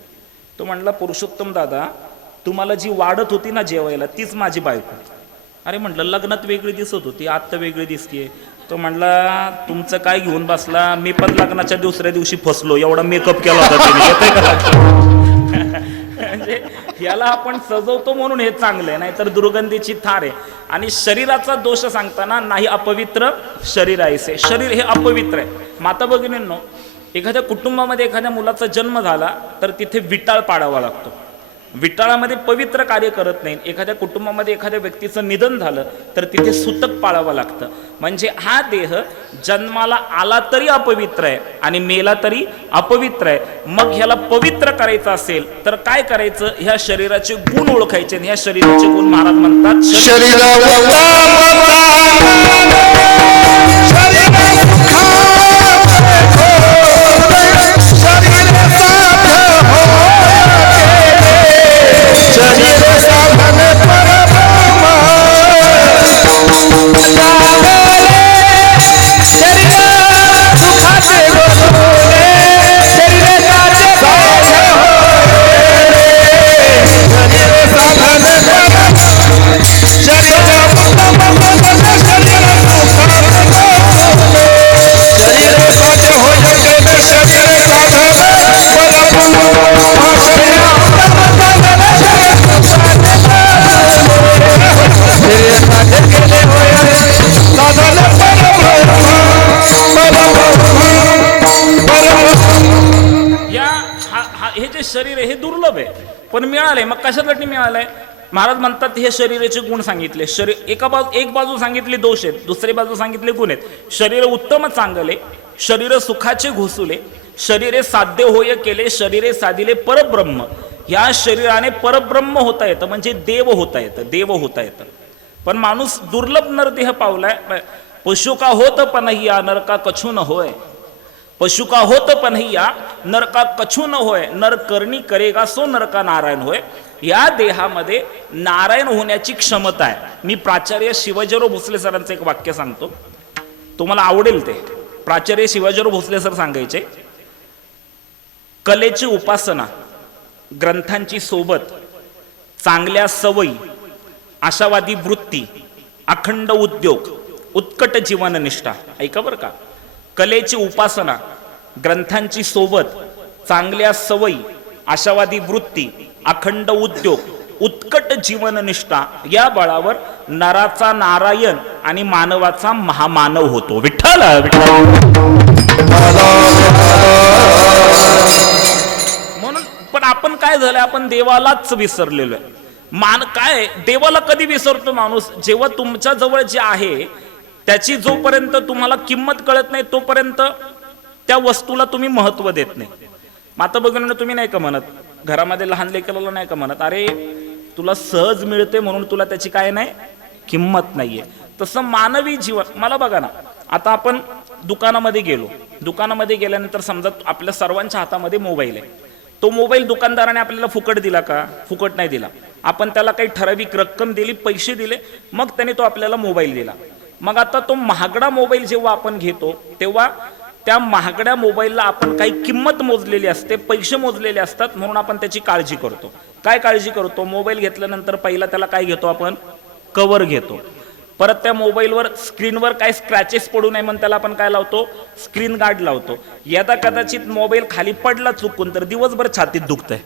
तो म्हणला पुरुषोत्तम दादा तुम्हाला जी वाढत होती ना जेवायला, तीच माझी बायको. अरे म्हटलं लग्नात वेगळी दिसत होती, आत्ता वेगळी दिसतीये. तो म्हणला तुमचं काय घेऊन बसला, मी पण लग्नाच्या दुसऱ्या दिवशी फसलो, एवढा मेकअप केला होता त्याने. येतंय का लक्षात? म्हणजे याला आपण सजवतो म्हणून हे चांगलं आहे, नाहीतर दुर्गंधीची थार आहे. आणि शरीराचा दोष सांगताना नाही अपवित्र शरीर आहे, शरीर हे अपवित्र आहे. माता भगिनींनो, एखाद्या कुटुंबामध्ये एखाद्या मुलाचा जन्म झाला तर तिथे विटाळ पाडावा लागतो. विटाळामध्ये पवित्र कार्य करत नाही. एखाद्या कुटुंबामध्ये एखाद्या व्यक्तीचं निधन झालं तर तिथे सूतक पाळावं लागतं. म्हणजे हा देह जन्माला आला तरी अपवित्र आहे आणि मेला तरी अपवित्र आहे. मग ह्याला पवित्र करायचं असेल तर काय करायचं? ह्या शरीराचे गुण ओळखायचे. ह्या शरीराचे गुण महाराज म्हणतात हे जे शरीर आहे हे दुर्लभ आहे, पण मिळालंय. मग कशासाठी मिळालंय? महाराज म्हणतात हे शरीराचे गुण सांगितले. शरीर एक बाजू सांगितली दोष आहेत, दुसरी बाजू सांगितले गुण आहेत. शरीर उत्तम चांगले, शरीर सुखाचे घोसुले, शरीरे साध्य होय केले, शरीरे साधिले परब्रह्म. या शरीराने परब्रह्म होता येतं, म्हणजे देव होता येतं, देव होता येतं. पण माणूस दुर्लभ नरदेह पावलाय. पशु का होत पनहिया नरका कछु न होय, पशु का होत पनहिया नरका कछु न होय, नर करणी करेगा सो नरका नारायण होय. या देहामध्ये नारायण होण्याची क्षमता आहे. मी प्राचार्य शिवाजीराव भोसले सरांचं एक वाक्य सांगतो, तुम्हाला आवडेल ते. प्राचार्य शिवाजीराव भोसले सर सांगायचे, कलेची उपासना, ग्रंथांची सोबत, चांगल्या सवयी, आशावादी वृत्ती, अखंड उद्योग, उत्कट जीवननिष्ठा. ऐका बरं का, कलेची उपासना, ग्रंथांची सोबत, चांगल्या सवयी, आशावादी वृत्ती, अखंड उद्योग, उत्कट जीवननिष्ठा या बळावर नराचा नारायण आणि मानवाचा महामानव होतो. विठ्ठल विठ्ठल. म्हणून पण आपण काय झालं, आपण देवालाच विसरलेलो आहे. काय देवाला कधी विसरतो माणूस? जेव्हा तुमच्या जवळ जे आहे त्याची जोपर्यंत तुम्हाला किंमत कळत नाही तोपर्यंत त्या वस्तूला तुम्ही महत्व देत नाही. माता भगिनींनो, तुम्ही नाही का म्हणत, घरामध्ये लहान लेकराला नाही का म्हणत, अरे तुला सहज मिळते म्हणून तुला त्याची काय नाही किंमत नाहीये. तसं मानवी जीवन. मला बघा ना, आता आपण दुकानामध्ये गेलो, दुकानामध्ये गेल्यानंतर समजा आपल्या सर्वांच्या हातामध्ये मोबाईल आहे. तो मोबाईल दुकानदाराने आपल्याला फुकट दिला का? फुकट नाही दिला. आपण त्याला काही ठराविक रक्कम दिली, पैसे दिले, मग त्याने तो आपल्याला मोबाईल दिला. मग आता तो महागडा मोबाईल जेव्हा आपण घेतो तेव्हा त्या महागड्या मोबाईलला आपण काही किंमत मोजलेली असते, पैसे मोजलेले असतात, म्हणून आपण त्याची काळजी करतो. काय काळजी करतो? मोबाईल घेतल्यानंतर पहिला त्याला काय घेतो आपण? कव्हर घेतो. परत त्या मोबाईलवर स्क्रीनवर काय स्क्रॅचेस पडू नये म्हणून त्याला आपण काय लावतो? स्क्रीन गार्ड लावतो. यदा कदाचित मोबाईल खाली पडला चुकून तर दिवसभर छातीत दुखतंय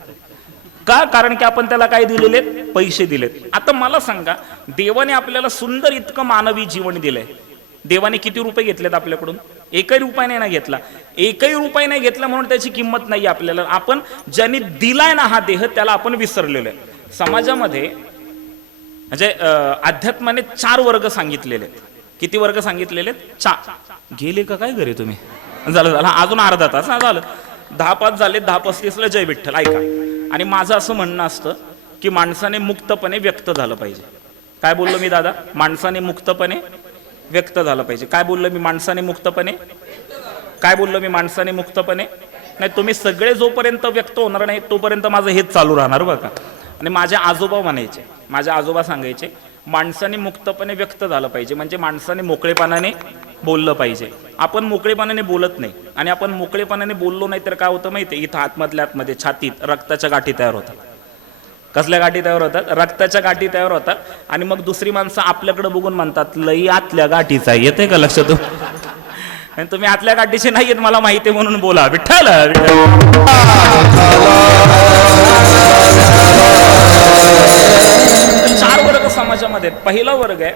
का? कारण की आपण त्याला काय दिलेले? पैसे दिलेत. आता मला सांगा, देवाने आपल्याला सुंदर इतकं मानवी जीवन दिलंय. देवाने किती रुपये घेतलेत आपल्याकडून? एकही रुपया नाही घेतला. एकही रुपया नाही घेतला म्हणून त्याची किंमत नाही आपल्याला. आपण ज्यांनी दिलाय ना हा देह, त्याला आपण विसरलेलो आहे. समाजामध्ये म्हणजे अध्यात्माने 4 वर्ग सांगितलेले आहेत. किती वर्ग सांगितलेले? 4. गेले का काय घरी तुम्ही? झालं अजून अर्धा तास झालं. 10:05 झाले. 10:35 जय विठ्ठल. ऐका, आणि माझं असं म्हणणं असतं की माणसाने मुक्तपणे व्यक्त झालं पाहिजे. काय बोललो मी दादा? माणसाने मुक्तपणे व्यक्त झालं पाहिजे. काय बोललो मी? माणसाने मुक्तपणे. काय बोललो मी? माणसाने मुक्तपणे. नाही, तुम्ही सगळे जोपर्यंत व्यक्त होणार नाही तोपर्यंत माझं हेच चालू राहणार बघा. आणि माझे आजोबा म्हणायचे, माझे आजोबा सांगायचे, माणसाने मुक्तपणे व्यक्त झालं पाहिजे, म्हणजे माणसाने मोकळेपणाने बोललं पाहिजे. आपण मोकळेपणाने बोलत नाही, आणि आपण मोकळेपणाने बोललो नाही तर काय होतं माहिती आहे? इथं आतमधल्या आतमध्ये छातीत रक्ताच्या गाठी तयार होतात. कसल्या गाठी तयार होतात? रक्ताच्या गाठी तयार होतात आणि मग दुसरी माणसं आपल्याकडे बघून म्हणतात लई आतल्या गाठीचा. येते का लक्षात? आणि तुम्ही आतल्या गाठीचे नाही आहेत मला माहिती आहे म्हणून बोला विठ्ठल विठ्ठल. चार वर्ग समाजामध्ये. पहिला वर्ग आहे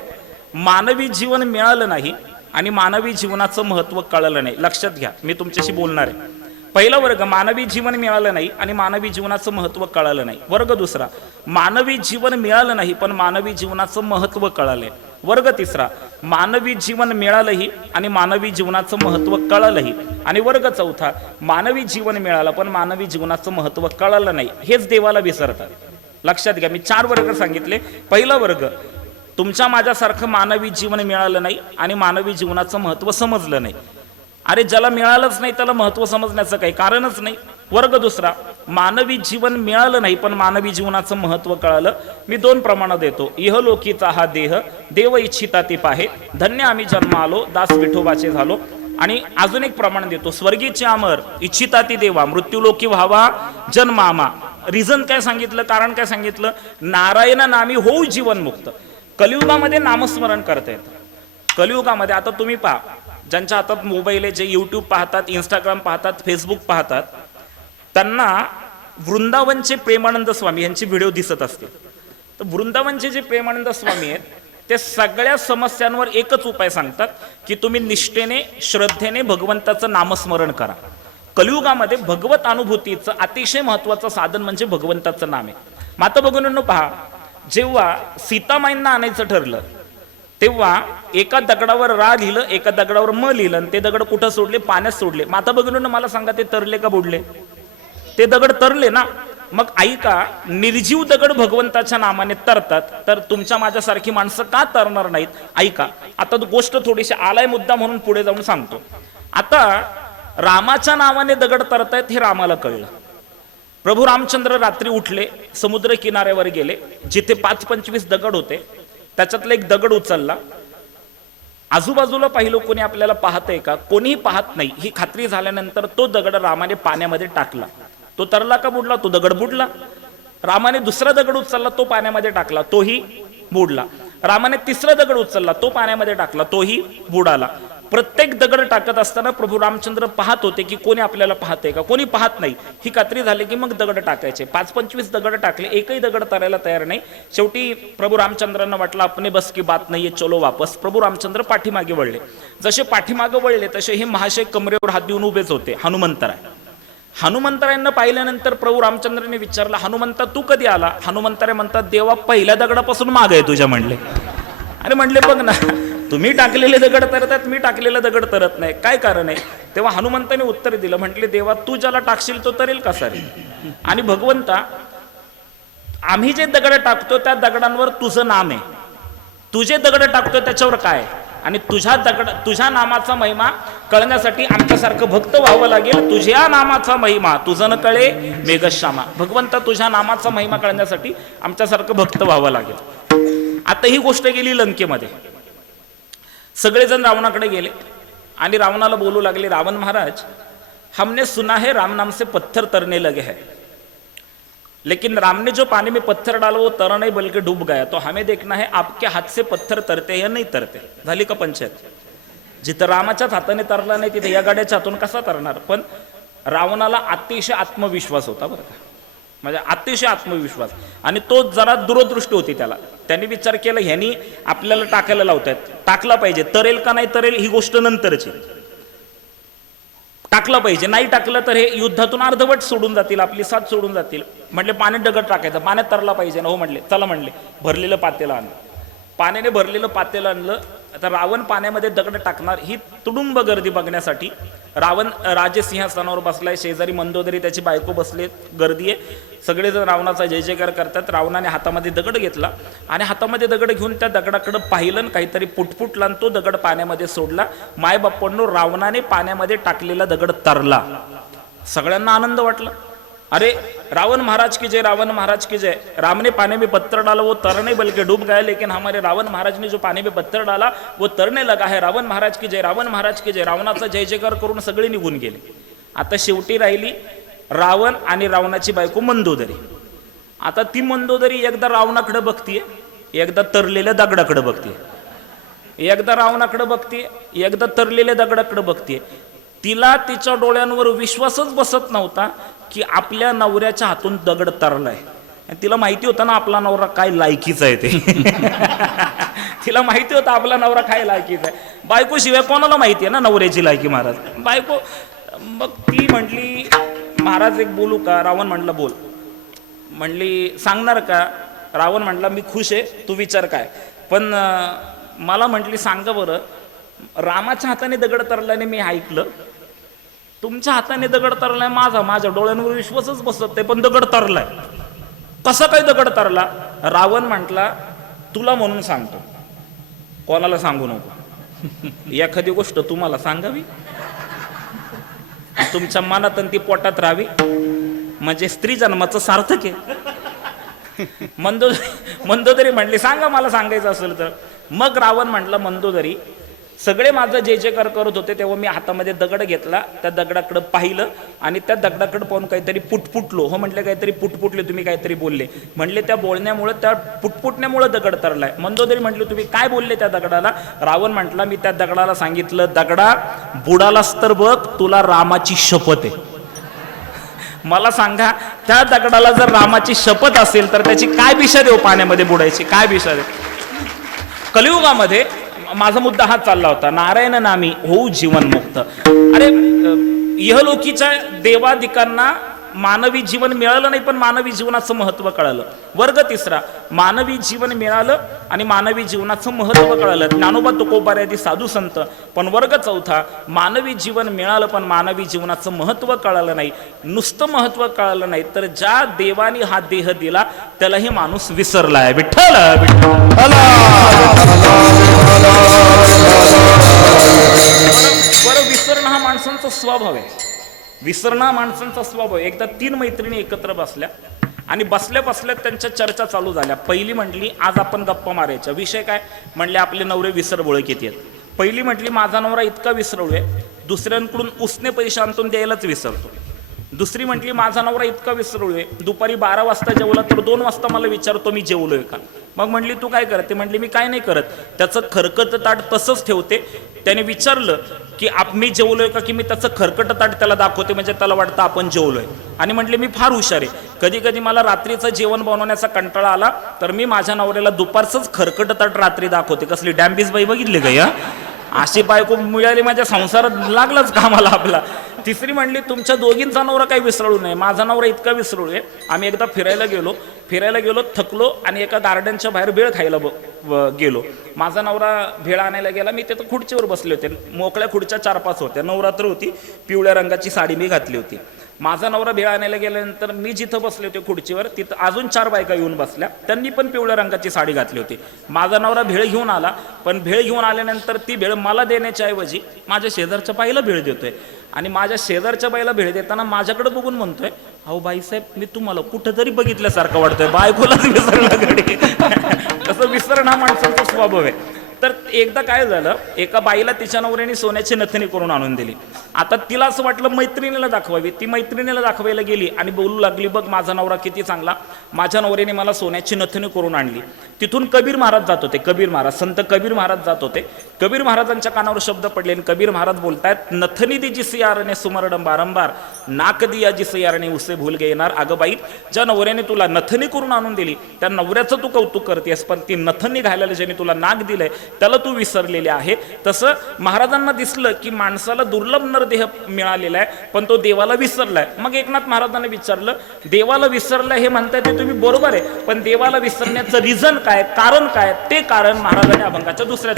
मानवी जीवन मिळालं नाही आणि मानवी जीवनाचं महत्व कळलं नाही. लक्षात घ्या, मी तुमच्याशी बोलणार आहे. पहिला वर्ग मानवी जीवन मिळालं नाही आणि मानवी जीवनाचं महत्व कळलं नाही. वर्ग दुसरा मानवी जीवन मिळालं नाही पण मानवी जीवनाचं महत्व कळलंय. वर्ग तिसरा मानवी जीवन मिळालंही आणि मानवी जीवनाचं महत्व कळलंही. आणि वर्ग चौथा मानवी जीवन मिळालं पण मानवी जीवनाचं महत्व कळलं नाही. हेच देवाला विसरतात. लक्षात घ्या, मी 4 वर्ग सांगितले. पहिला वर्ग तुमच्या माझ्यासारखं मानवी जीवन मिळालं नाही आणि मानवी जीवनाचं महत्व समजलं नाही. अरे ज्याला मिळालंच नाही त्याला महत्व समजण्याचं काही कारणच नाही. वर्ग दुसरा मानवी जीवन मिळालं नाही पण मानवी जीवनाचं महत्व कळालं. मी 2 प्रमाण देतो. इहलोकीचा हा देह देव इच्छिता ती पाहे, धन्य आम्ही जन्म आलो दास विठोबाचे झालो. आणि अजून एक प्रमाण देतो. स्वर्गीचे अमर इच्छिता ती देवा, मृत्यूलोकी व्हावा जन्म आमा. रिझन काय सांगितलं? कारण काय सांगितलं? नारायण नामी होऊ जीवन मुक्त. कलियुगामध्ये नामस्मरण करता येतं. कलियुगामध्ये आता तुम्ही पहा, ज्यांच्या हातात मोबाईल आहे, जे यूट्यूब पाहतात, इंस्टाग्राम पाहतात, फेसबुक पाहतात, त्यांना वृंदावनचे प्रेमानंद स्वामी यांचे व्हिडिओ दिसत असतील. तर वृंदावनचे जे प्रेमानंद स्वामी आहेत ते सगळ्या समस्यांवर एकच उपाय सांगतात की तुम्ही निष्ठेने श्रद्धेने भगवंताचं नामस्मरण करा. कलियुगामध्ये भगवत अनुभूतीचं अतिशय महत्वाचं साधन म्हणजे भगवंताचं नाम आहे. माता भगिनींनो पहा, जेव्हा सीतामाईंना आणायचं ठरलं तेव्हा एका दगडावर रा लिहिलं, एका दगडावर म लिहिलं आणि ते दगड कुठं सोडले? पाण्यात सोडले. माता भगिनींनो मला सांगा, ते तरले का बुडले? ते दगड तरले ना. मग ऐका, निर्जीव दगड भगवंताच्या नामाने तरतात, तर तुमच्या माझ्यासारखी माणसं का तरणार नाहीत? ऐका, आता गोष्ट थोडीशी आलाय मुद्दा म्हणून पुढे जाऊन सांगतो. आता रामाच्या नावाने दगड तरतायत हे रामाला कळलं. प्रभू रामचंद्र रात्री उठले, समुद्र किनाऱ्यावर गेले, जिथे 5-25 दगड होते त्याच्यातला एक दगड उचलला. आजूबाजूला पाहिलं कोणी आपल्याला पाहतंय का? कोणीही पाहत नाही. ही खात्री झाल्यानंतर तो दगड रामाने पाण्यामध्ये टाकला. तो तरला का बुडला? तो दगड बुडला. रामाने दुसरा दगड उचलला, तो पाण्यामध्ये टाकला, तोही बुडला. रामाने तिसरा दगड उचलला, तो पाण्यामध्ये टाकला, तोही बुडाला. प्रत्येक दगड टाकत असताना प्रभू रामचंद्र पाहत होते की कोणी आपल्याला पाहतंय का? कोणी पाहत नाही. ही खात्री झाली की मग दगड टाकायचे. 5-25 दगड टाकले, एकही दगड तरायला तयार नाही. शेवटी प्रभू रामचंद्रांना वाटलं अपने बस की बात नाहीये, चलो वापस. प्रभू रामचंद्र पाठीमागे वळले. जसे पाठीमागे वळले तसे हे महाशय कमरेवर हात देऊन उभेच होते. हनुमंतराय. हनुमंतरायांना पाहिल्यानंतर प्रभू रामचंद्रांनी विचारलं, हनुमंता तू कधी आला? हनुमंतराय म्हणतात, देवा पहिल्या दगडापासून माग आहे तुझ्या म्हणले. आणि म्हणले बघ ना, तुम्ही टाकलेले दगड तरतात, मी टाकलेलं दगड तरत नाही, काय कारण आहे? तेव्हा हनुमंताने उत्तर दिलं, म्हटले देवा तू ज्याला टाकशील तो तरेल कसा रे? आणि भगवंता, आम्ही जे दगड टाकतो त्या दगडांवर तुझं नाम आहे, तुझे दगड टाकतो त्याच्यावर काय? आणि तुझ्या नामाचा महिमा कळण्यासाठी आमच्यासारखं भक्त व्हावं लागेल. तुझ्या नामाचा महिमा तुझं न कळे मेघश्यामा. भगवंता तुझ्या नामाचा महिमा कळण्यासाठी आमच्यासारखं भक्त व्हावं लागेल. आता ही गोष्ट गेली लंकेमध्ये. सगळेजण रावणाकडे गेले आणि रावणाला बोलू लागले, रावण महाराज, हमने सुना है राम नाम से पत्थर तरने लगे हैं, लेकिन राम ने जो पानी में पत्थर डाला वो तरा नहीं बल्कि डूब गया, तो हमें देखना है आपके हाथ से पत्थर तरते या नहीं तरते. झाली का पंचायत? जिथं रामाच्याच हाताने तरला नाही तिथे या गाड्याच्या हातून कसा तरणार? पण रावणाला अतिशय आत्मविश्वास होता बरं का, म्हणजे अतिशय आत्मविश्वास. आणि तो जरा दूरदृष्टी होती त्याला. त्यांनी विचार केला, ह्यांनी आपल्याला टाकायला लावतायत, टाकला पाहिजे. तरेल का नाही तरेल ही गोष्ट नंतरची. टाकलं पाहिजे, नाही टाकलं तर हे युद्धातून अर्धवट सोडून जातील, आपली साथ सोडून जातील. म्हटले पाण्यात दगड टाकायचं, पाण्यात तरला पाहिजे ना? हो म्हटले, चला म्हणले. भरलेलं पातेलं आणलं, पाण्याने भरलेलं पातेलं आणलं. आता रावण पाण्यामध्ये दगड टाकणार, ही तुडुंब गर्दी बघण्यासाठी रावण राजे सिंहासनावर बसलाय, शेजारी मंदोदरी त्याची बायको बसले, गर्दी आहे. सगळेजण रावणाचा जय जयकार करतात. रावणाने हातामध्ये दगड घेतला आणि हातामध्ये दगड घेऊन त्या दगडाकडे पाहिलं, काहीतरी पुटपुटला आणि तो दगड पाण्यामध्ये सोडला. मायबापांनो, रावणाने पाण्यामध्ये टाकलेला दगड तरला. सगळ्यांना आनंद वाटला. अरे रावण महाराज की जय, रावण महाराज की जय. राम ने पानी में पत्थर डाला वो तरने बल्कि डूब गया, लेकिन हमारे रावण महाराज ने जो पानी में पत्थर डाला वो तरने लगा है. रावण महाराज की जय, रावण महाराज की जय. रावणाचा जय जयकार करून सगळे निघून गेले. आता शेवटी राहिली रावण आणि रावणाची बायको मंदोदरी. आता ती मंदोदरी एकदा रावणाकडे बघतीये, एकदा तरलेल्या दगडाकडे बघतीये, एकदा रावणाकडे बघतीये, एकदा तरलेल्या दगडाकडे बघतीये. तिला तिच्या डोळ्यांवर विश्वासच बसत नव्हता की आपल्या नवऱ्याच्या हातून दगड तरलाय. तिला माहिती होतं ना आपला नवरा काय लायकीचा आहे ते. तिला माहिती होतं आपला नवरा काय लायकीचा आहे. बायको शिवाय कोणाला माहिती आहे ना नवऱ्याची लायकी महाराज. बायको मग ती म्हटली महाराज एक बोलू का? रावण म्हटलं बोल. म्हणली सांगणार का? रावण म्हटला मी खुश आहे, तू विचार काय. पण मला म्हटली सांगा बरं, रामाच्या हाताने दगड तरल्याने मी ऐकलं, तुमच्या हाताने दगड तरलाय माझ्या डोळ्यांवर विश्वासच बसत नाही, पण दगड तरलाय. कसा काय दगड तरला? रावण म्हटला तुला म्हणून सांगतो, कोणाला सांगू नको. एखादी गोष्ट तुम्हाला सांगावी, तुमच्या मनात ती पोटात राहावी, म्हणजे स्त्री जन्माचं सार्थक आहे. मंदोदरी म्हटली सांगा मला सांगायचं असेल तर. मग रावण म्हटलं मंदोदरी सगळे माझं जे जे करत होते तेव्हा मी हातामध्ये दगड घेतला, त्या दगडाकडे पाहिलं आणि त्या दगडाकडे पाहून काहीतरी पुटपुटलो. हो म्हटले काहीतरी पुटपुटले, तुम्ही काहीतरी बोलले. म्हणले त्या बोलण्यामुळे, त्या पुटपुटण्यामुळे दगड तरलाय. मंदोदरी म्हटली तुम्ही काय बोलले त्या दगडाला? रावण म्हटला मी त्या दगडाला सांगितलं दगडा बुडालास तर बघ तुला रामाची शपथ आहे. मला सांगा त्या दगडाला जर रामाची शपथ असेल तर त्याची काय दिशा देऊ पाण्यामध्ये बुडायची, काय दिशा देऊ? कलियुगामध्ये माझा मुद्दा हा चालला होता, नारायण नामी होऊ जीवन मुक्त. अरे इहलोकीच्या देवादिकांना मानवी जीवन मिळालं नाही, पण मानवी जीवनाचं महत्व कळालं. वर्ग तिसरा, मानवी जीवन मिळालं आणि मानवी जीवनाचं महत्व कळालं, ज्ञानोबा तुकोबार आदी साधू संत. पण वर्ग चौथा, मानवी जीवन मिळालं पण मानवी जीवनाचं महत्व कळालं नाही. नुसतं महत्व कळालं नाही तर ज्या देवाने हा देह दिला त्यालाही माणूस विसरलाय. विठ्ठल बरं, विसरणं हा माणसांचा स्वभाव आहे. विसरणं माणसांचा स्वभाव. एकदा 3 मैत्रिणी एकत्र बसल्या आणि बसल्या बसल्या त्यांच्या चर्चा चालू झाल्या. पहिली म्हटली आज आपण गप्पा मारायच्या. विषय काय? म्हणले आपले नवरे विसरबोळक येतात. पहिली म्हटली माझा नवरा इतका विसरवू आहे, दुसऱ्यांकडून उसने पैसे आणून द्यायलाच विसरतो. दुसरी म्हटली माझा नवरा इतका विसरवू आहे, दुपारी 12 वाजता जेवला तर 2 वाजता मला विचारतो मी जेवलोय का. मग म्हटली तू काय करते? म्हटली मी काय नाही करत, त्याचं खरकट ताट तसंच ठेवते. त्याने विचारलं की मी जेवलोय का, की मी त्याचं खरकट ताट त्याला दाखवते, म्हणजे त्याला वाटतं आपण जेवलोय. आणि म्हटले मी फार हुशार आहे, कधी कधी मला रात्रीचं जेवण बनवण्याचा कंटाळा आला तर मी माझ्या नवऱ्याला दुपारचंच खरकट ताट रात्री दाखवते. कसली डॅम्बीज बाई बघितली का या? अशी बायको मिळाली माझ्या संसारात लागलाच कामाला आपला. तिसरी म्हणली तुमच्या दोघींचा नवरा काही विसरळू नाही, माझा नवरा इतका विसरळू आहे. आम्ही एकदा फिरायला गेलो थकलो आणि एका गार्डनच्या बाहेर भेळ खायला गेलो. माझा नवरा भेळ आणायला गेला, मी तिथं खुर्चीवर बसले होते. मोकळ्या खुर्च्या 4-5 होत्या. नवरात्र होती, पिवळ्या रंगाची साडी मी घातली होती. माझा नवरा भेळ आणायला गेल्यानंतर मी जिथं बसले होते खुर्चीवर तिथं अजून 4 बायका येऊन बसल्या, त्यांनी पण पिवळ्या रंगाची साडी घातली होती. माझा नवरा भेळ घेऊन आला, पण भेळ घेऊन आल्यानंतर ती भेळ मला देण्याच्या ऐवजी माझ्या शेजारच्या बाईला भेळ देतोय. आणि माझ्या शेजारच्या बाईला भेळ देताना माझ्याकडे बघून म्हणतोय अहो बाईसाहेब मी तुम्हाला कुठंतरी बघितल्यासारखं वाटतंय, बायकोलाच विसरला घडी. तसं विसरणं हा माणसाचा स्वभाव आहे. तर एकदा काय झालं, एका बाईला तिच्या नवऱ्याने सोन्याची नथनी करून आणून दिली. आता तिला असं वाटलं मैत्रिणीला दाखवावी. ती मैत्रिणीला दाखवायला गेली आणि बोलू लागली बघ माझा नवरा किती चांगला, माझ्या नवऱ्याने मला सोन्याची नथनी करून आणली. तिथून कबीर महाराज जात होते, कबीर महाराज, संत कबीर महाराज जात होते. कबीर महाराजांच्या कानावर शब्द पडले आणि कबीर महाराज बोलतायत नथनी दी जिस यारने सुमरडम बारंबार नाक दिया जिस यारने उसे भूल घेणार. अगं बाई, ज्या नवऱ्याने तुला नथनी करून आणून दिली त्या नवऱ्याचं तू कौतुक करतेस, पण ती नथनी घालायला ज्याने तुला नाक दिलंय त्याला तू विसरलेले आहे. तसं महाराजांना दिसलं की माणसाला दुर्लभ नरदेह मिळालेला आहे, पण तो देवाला विसरलाय. मग एकनाथ महाराजांना विचारलं देवाला विसरलाय हे म्हणताय ते तुम्ही बरोबर आहे, पण देवाला विसरण्याचं रिझन काय, कारण काय? ते कारण महाराजांनी अभंगाच्या दुसऱ्या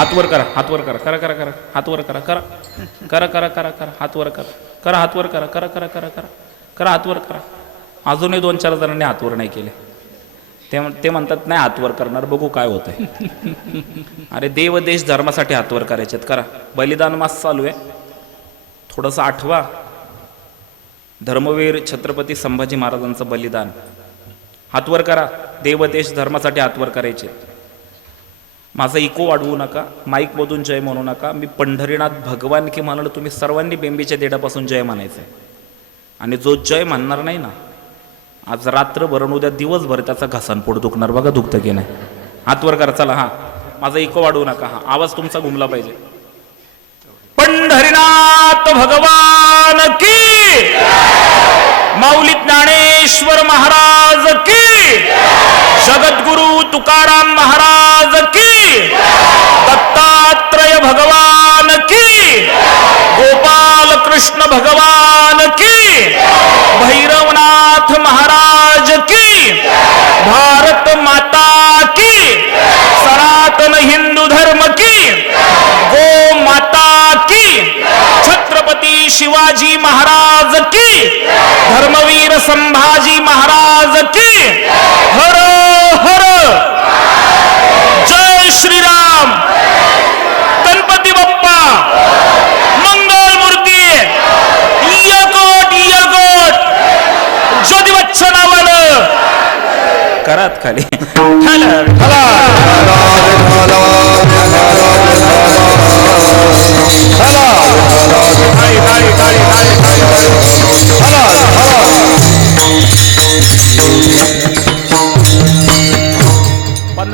हात वर करा, हात वर करा, करा करा करा, हात वर करा, करा करा करा करा करा, हात वर करा, करा हात वर करा, करा करा करा करा करा, हात वर करा. अजूनही 2-4 जणांनी हात वर नाही केले. ते म्हणतात नाही हात वर करणार, बघू काय होतंय. अरे देव देश धर्मासाठी हात वर करायचे, करा. बलिदान मास चालू आहे, थोडंसं आठवा धर्मवीर छत्रपती संभाजी महाराजांचं बलिदान. हात वर करा, देव देश धर्मासाठी हात वर करायचे. माझा इको वाढवू नका, माईक मधून जय म्हणू नका. मी पंढरीनाथ भगवान की म्हणाल, तुम्ही सर्वांनी बेंबीच्या देडापासून जय म्हणायचंय. आणि जो जय म्हणणार नाही ना, आज रात्रभर उद्या दिवसभर त्याचा घसानपोट दुखणार. बघा दुखतं की नाही. हात वर करा. चला, हा माझा इको वाढवू नका, हा आवाज तुमचा घुमला पाहिजे. पंढरीनाथ भगवान की, माऊली ज्ञानेश्वर महाराज की, जगद्गुरु तुकाराम महाराज की, दत्तात्रय भगवान की, गोपाल कृष्ण भगवान की, भैरवनाथ महाराज की, भारत माता की, सनातन हिंदू धर्म की, गो माता की, छत्रपती शिवाजी महाराज की, धर्मवीर संभाजी महाराज की, हर हर, जय श्रीराम, गणपती बाप्पा, मंगल मूर्ती, यकोट यकोट, ज्योती बच्चनावानं करात खाली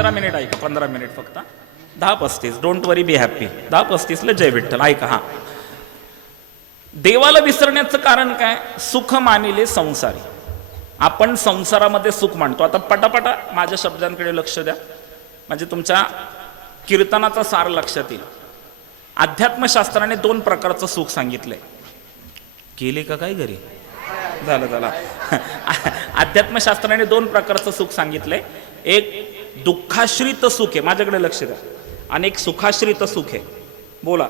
मिनिट ऐका, 15 मिनिट फक्त. 10:35, डोंट वरी बी हॅप्पी. 10:35ला जय विठ्ठल. ऐका, हा देवाला विसरण्याचं कारण काय? सुख मानिले संसारी. आपण संसारामध्ये सुख मानतो. आता पटापटा माझ्या शब्दांकडे लक्ष द्या, म्हणजे तुमच्या कीर्तनाचा सार लक्षात येईल. अध्यात्मशास्त्राने 2 प्रकारचं सुख सांगितलंय. केले का काय घरी? झालं झालं. अध्यात्मशास्त्राने 2 प्रकारचं सुख सांगितलंय. एक दुःखाश्रित सुख आहे, माझ्याकडे लक्ष द्या, आणि एक सुखाश्रित सुख आहे. बोला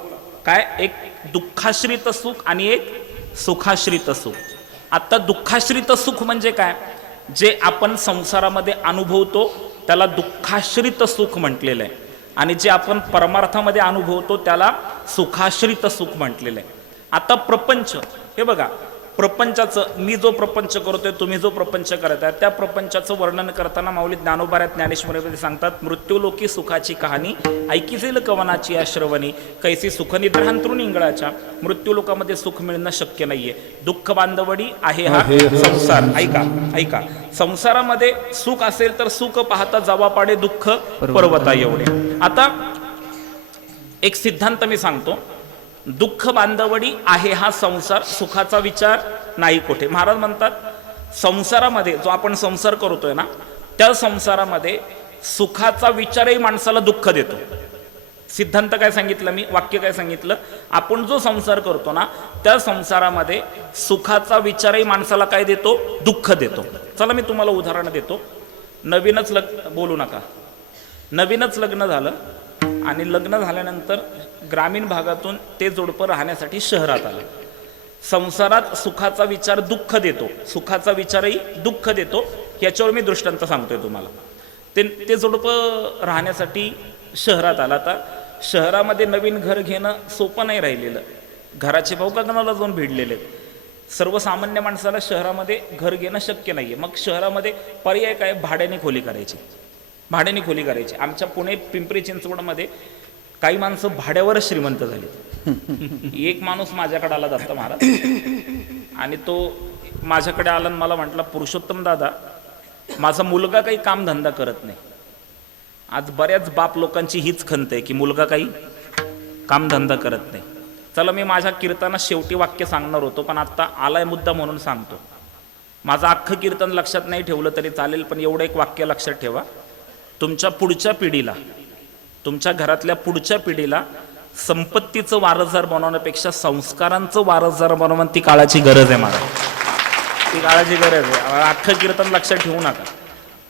काय? एक दुःखाश्रित सुख आणि एक सुखाश्रित सुख. आता दुःखाश्रित सुख म्हणजे काय? जे आपण संसारामध्ये अनुभवतो त्याला दुःखाश्रित सुख म्हटलेलं आहे, आणि जे आपण परमार्थामध्ये अनुभवतो त्याला सुखाश्रित सुख म्हटलेलं आहे. आता प्रपंच, हे बघा, प्रपंचाचं, मी जो प्रपंच करतोय, तुम्ही जो प्रपंच करताय, त्या प्रपंचाचं वर्णन करताना माऊली ज्ञानोबा ज्ञानेश्वरीमध्ये सांगतात, मृत्यूलोकी सुखाची कहाणी ऐकिजेल कवनाची आश्रवणी, कैसी सुखनिद्रांतरून इंगळाच्या. मृत्यूलोकामध्ये सुख मिळणं शक्य नाहीये. दुःख बांधवडी आहे हा संसार. ऐका ऐका, संसारामध्ये सुख असेल तर सुख पाहता जावा पाडे दुःख पर्वता एवढे. आता एक सिद्धांत मी सांगतो, दुःख बांधवडी आहे हा संसार, सुखाचा विचार नाही कुठे. महाराज म्हणतात, संसारामध्ये जो आपण संसार करतोय ना, त्या संसारामध्ये सुखाचा विचारही माणसाला दुःख देतो. सिद्धांत काय सांगितलं मी? वाक्य काय सांगितलं? आपण जो संसार करतो ना, त्या संसारामध्ये सुखाचा विचारही माणसाला काय देतो? दुःख देतो. चला मी तुम्हाला उदाहरण देतो. नवीनच बोलू नका. नवीनच लग्न झालं आणि लग्न झाल्यानंतर ग्रामीण भागातून ते जोडपं राहण्यासाठी शहरात आलं. संसारात सुखाचा विचार दुःख देतो, सुखाचा विचारही दुःख देतो. याच्यावर मी दृष्टांत सांगतोय तुम्हाला. ते जोडपं राहण्यासाठी शहरात आला. आता शहरामध्ये नवीन घर घेणं सोपं नाही राहिलेलं. घराचे भाव गगनाला जाऊन भिडलेले आहेत. सर्वसामान्य माणसाला शहरामध्ये घर घेणं शक्य नाहीये. मग शहरामध्ये पर्याय काय? भाड्याने खोली करायची, भाड्याने खोली करायची. आमच्या पुणे पिंपरी चिंचवडमध्ये काही माणसं भाड्यावरच श्रीमंत झाली. एक माणूस माझ्याकडे आला, दत्त महाराज, आणि तो माझ्याकडे आला आणि मला म्हटला, पुरुषोत्तम दादा, माझा मुलगा काही कामधंदा करत नाही. आज बऱ्याच बाप लोकांची हीच खंत आहे की मुलगा काही कामधंदा करत नाही. चला मी माझ्या कीर्तनात शेवटी वाक्य सांगणार होतो, पण आता आलाय मुद्दा म्हणून सांगतो. माझं अख्खं कीर्तन लक्षात नाही ठेवलं तरी चालेल, पण एवढं एक वाक्य लक्षात ठेवा. तुमच्या पुढच्या पिढीला, तुमच्या घरातल्या पुढच्या पिढीला संपत्तीचं वारसदार बनवण्यापेक्षा संस्कारांचं वारसदार बनवणं ती काळाची गरज आहे. मला ती काळाची गरज आहे. अख्खं कीर्तन लक्षात ठेवू नका,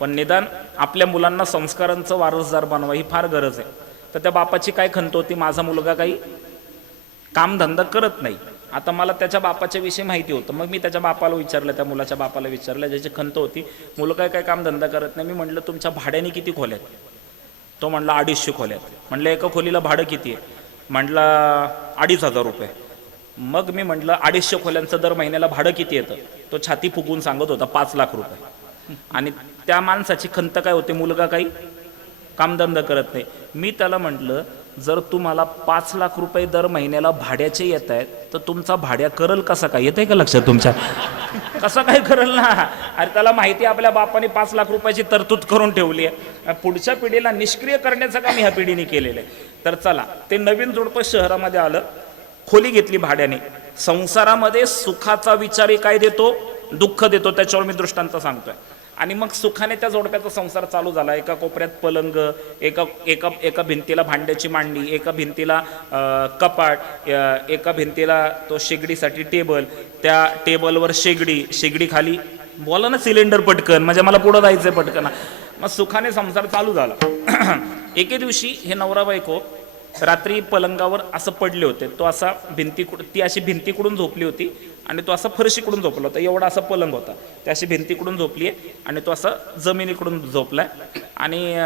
पण निदान आपल्या मुलांना संस्कारांचं वारसदार बनवा ही फार गरज आहे. तर त्या बापाची काय खंत होती, माझा मुलगा काही कामधंदा करत नाही. आता मला त्याच्या बापाच्या विषयी माहिती होतं, मग मी त्याच्या बापाला विचारलं, त्या मुलाच्या बापाला विचारलं, ज्याची खंत होती मुलगा काय कामधंदा करत नाही. मी म्हटलं तुमच्या भाड्याने किती खोल्यात? तो म्हणला 250 खोल्यात. म्हटलं एका खोलीला भाडं किती आहे? म्हटलं 2500 रुपये. मग मी म्हटलं 250 खोल्यांचं दर महिन्याला भाडं किती येतं? तो छाती फुगून सांगत होता 5 लाख रुपये. आणि त्या माणसाची खंत काय होते, मुलगा काही कामधंदा करत नाही. मी त्याला म्हटलं जर तुम्हाला 5 लाख रुपये दर महिन्याला भाड्याचे येत आहेत तर तुमचा भाड्या करल कसा काय? येत आहे का लक्षात तुमच्या? कसं काय करल ना. अरे त्याला माहिती आपल्या बापाने 5 लाख रुपयाची तरतूद करून ठेवली आहे, पुढच्या पिढीला निष्क्रिय करण्याचं काम ह्या पिढीने केलेलं आहे. तर चला, ते नवीन जोडपं शहरामध्ये आलं, खोली घेतली भाड्याने. संसारामध्ये सुखाचा विचारी काय देतो? दुःख देतो. त्याच्यावर मी दृष्टांत सांगतोय. आणि मग सुखाने त्या जोडप्याचा संसार चालू झाला. एका कोपऱ्यात पलंग, एका भिंतीला भांड्याची मांडणी, एका भिंतीला कपाट, एका भिंतीला तो शेगडीसाठी टेबल, त्या टेबलवर शेगडी खाली, बोला ना सिलेंडर पटकन, म्हणजे मला पुढं जायचंय पटकन. मग सुखाने संसार चालू झाला. एके दिवशी हे नवरा बायको रात्री पलंगावर असं पडले होते. तो असा ती अशी भिंतीकडून झोपली होती आणि तो असा फरशीकडून झोपला होता. एवढा असा पलंग होता, त्या अशी भिंतीकडून झोपली आहे आणि तो असा जमिनीकडून झोपलाय. आणि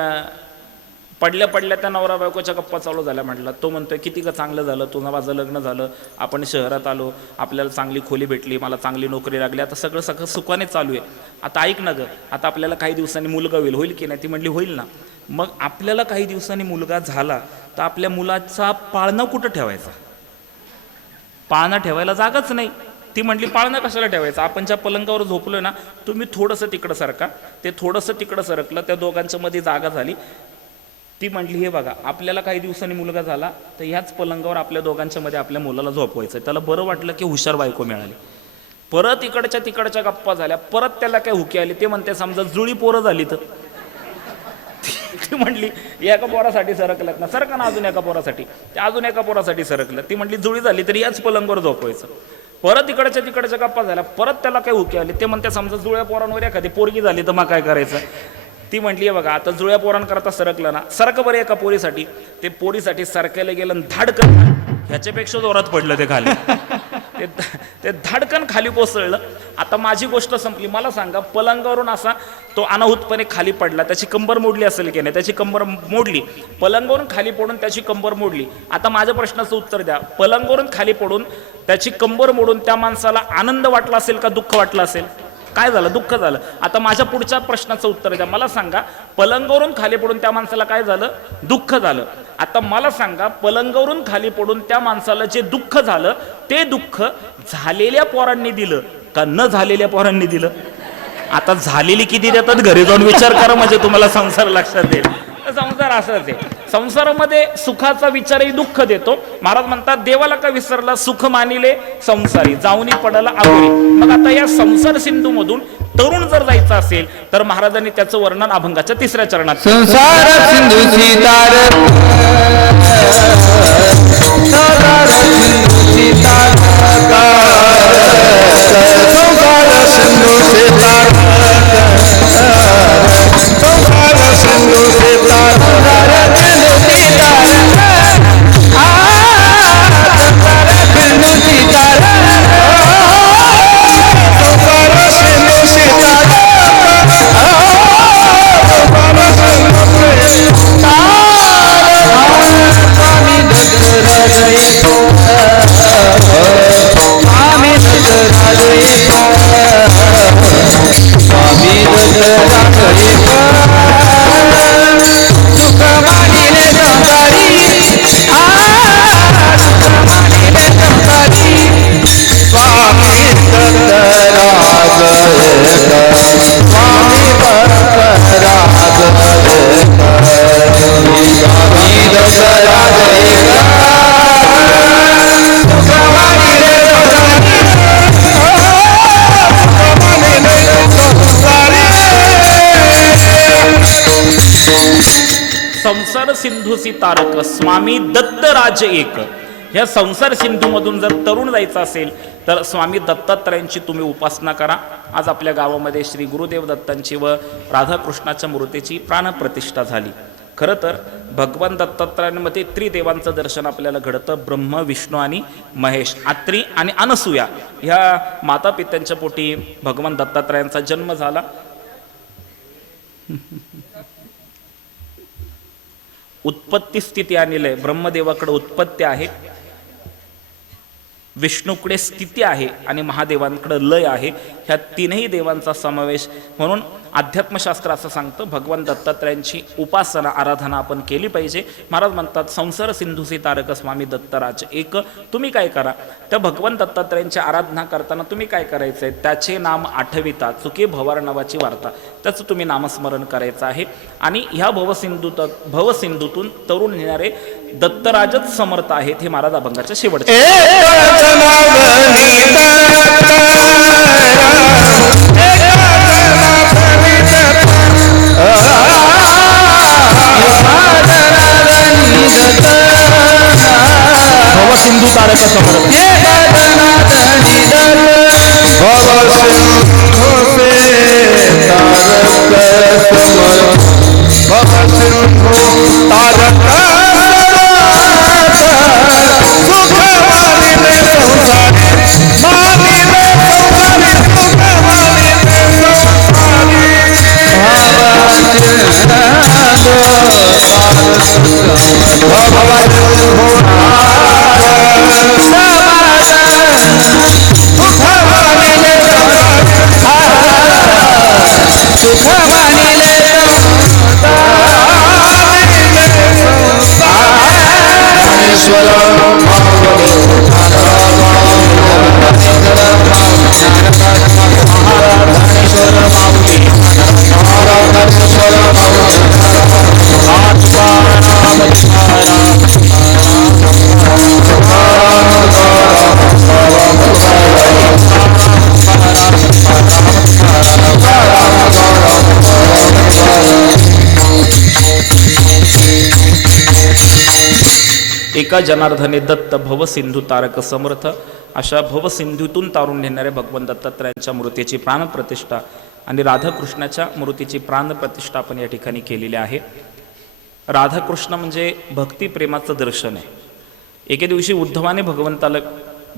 पडल्या त्या नवरा बायकोच्या गप्पा चालू झाल्या. म्हटलं, तो म्हणतोय किती का चांगलं झालं, तुझं माझं लग्न झालं, आपण शहरात आलो, आपल्याला चांगली खोली भेटली, मला चांगली नोकरी लागली, आता सगळं सुखाने चालू आहे. आता ऐक ना गं, आता आपल्याला काही दिवसांनी मुलगा होईल की नाही? ती म्हटली होईल ना. मग आपल्याला काही दिवसांनी मुलगा झाला तर आपल्या मुलाचा पाळणा कुठं ठेवायचा? पाळणा ठेवायला जागाच नाही. ती म्हटली पाळणा कशाला ठेवायचा? आपण ज्या पलंगावर झोपलोय ना, तुम्ही थोडंसं तिकडं सरका. ते थोडंसं तिकडं सरकलं, त्या दोघांच्या मध्ये जागा झाली. ती म्हटली हे बघा, आपल्याला काही दिवसांनी मुलगा झाला तर ह्याच पलंगावर आपल्या दोघांच्या मध्ये आपल्या मुलाला झोपवायचं. त्याला बरं वाटलं की हुशार बायको मिळाली. परत तिकडच्या गप्पा झाल्या. परत त्याला काय हुकी आली. ते म्हणते समजा जुळी पोरं झाली तर. ती म्हटली एका पोरासाठी सरकल्यात ना, सरका ना अजून एका पोरासाठी. ते अजून एका पोरासाठी सरकलं. ती म्हटली जुळी झाली तरी याच पलंगावर झोपवायचं. परत तिकडच्या गप्पा झाल्या. परत त्याला काय हुकी आली. ते म्हणते समजा जुळ्या पोरांवर एखादी पोरगी झाली तर मग काय करायचं? ती म्हटली बघा, आता जुळ्या पोरांकरता सरकलं ना, सरक बरं एका पोरीसाठी. ते पोरीसाठी सरकायला गेलं आणि धाडकन ह्याच्यापेक्षा जोरात पडलं ते खाली. ते धाडकन खाली कोसळलं. आता माझी गोष्ट संपली. मला सांगा, पलंगावरून असा तो अनाहूतपणे खाली पडला. त्याची कंबर मोडली असेल की नाही? त्याची कंबर मोडली. पलंगावरून खाली पडून त्याची कंबर मोडली. आता माझ्या प्रश्नाचं उत्तर द्या. पलंगावरून खाली पडून त्याची कंबर मोडून त्या माणसाला आनंद वाटला असेल का दुःख वाटलं असेल? काय झालं? दुःख झालं. आता माझ्या पुढच्या प्रश्नाचं उत्तर द्या. मला सांगा, पलंगावरून खाली पडून त्या माणसाला काय झालं? दुःख झालं. आता मला सांगा, पलंगावरून खाली पडून त्या माणसाला जे दुःख झालं ते दुःख झालेल्या पोरांनी दिलं का न झालेल्या पोरांनी दिलं? आता झालेली किती देतात घरी जाऊन विचार करा, म्हणजे तुम्हाला संसार लक्षात येईल. संसार असाच आहे. संसारामध्ये सुखाचा विचारही दुःख देतो. महाराज म्हणतात देवाला का विसरला, सुख मानिले संसारी, जाऊनी पडला आगोरी. मग आता या संसार सिंधू मधून तरुण जर जायचं असेल तर महाराजांनी त्याचं वर्णन अभंगाच्या 3ऱ्या चरणात. संसार सिंधूची तार, संसार सिंधूची तार, संसार सिंधूची तार, संसार सिंधूची तार, संसार सिंधूची तार, संसार सिंधूची तार, संसार सिंधूची तार, संसार सिंधूसी तारक स्वामी दत्तराज एक. ह्या संसार सिंधू मधून जर तरुण जायचं असेल तर स्वामी दत्तात्रयांची तुम्ही उपासना करा. आज आपल्या गावामध्ये श्री गुरुदेव दत्तांची व राधाकृष्णाच्या मूर्तीची प्राणप्रतिष्ठा झाली. खरं तर भगवान दत्तात्रयांमध्ये त्रिदेवांचं दर्शन आपल्याला घडतं. ब्रह्म, विष्णू आणि महेश, आत्री आणि अनसूया ह्या माता पित्यांच्या पोटी भगवान दत्तात्रयांचा जन्म झाला. उत्पत्ती स्थिती आणि लय. ब्रह्मदेवाकडे उत्पत्ती आहे, विष्णूकडे स्थिती आहे आणि महादेवांकडे लय आहे. ह्या तीनही देवांचा समावेश. म्हणून अध्यात्मशास्त्र असं सांगतं भगवान दत्तात्रयांची उपासना आराधना आपण केली पाहिजे. महाराज म्हणतात संसार सिंधुसी तारक स्वामी दत्तराज एक. तुम्ही काय करा, त्या भगवान दत्तात्रयांची आराधना करताना तुम्ही काय करायचं आहे, त्याचे नाम आठविता चुके भवार नावाची वार्ता, त्याचं तुम्ही नामस्मरण करायचं आहे. आणि ह्या भवसिंधूतून तरुण येणारे दत्तराजच समर्थ आहेत. हे महाराज अभंगाच्या शेवटचे. सिंधू तारक समर्थ एका जनार्दने दत्त भवसिंधू तारक समर्थ. अशा भवसिंधूतून तारून नेणाऱ्या भगवान दत्तात्रयांच्या मूर्तीची प्राणप्रतिष्ठा आणि राधाकृष्णाच्या मूर्तीची प्राणप्रतिष्ठा आपण या ठिकाणी केलेली आहे. राधाकृष्ण म्हणजे भक्तिप्रेमाचं दर्शन आहे. एके दिवशी उद्धवाने भगवंताला,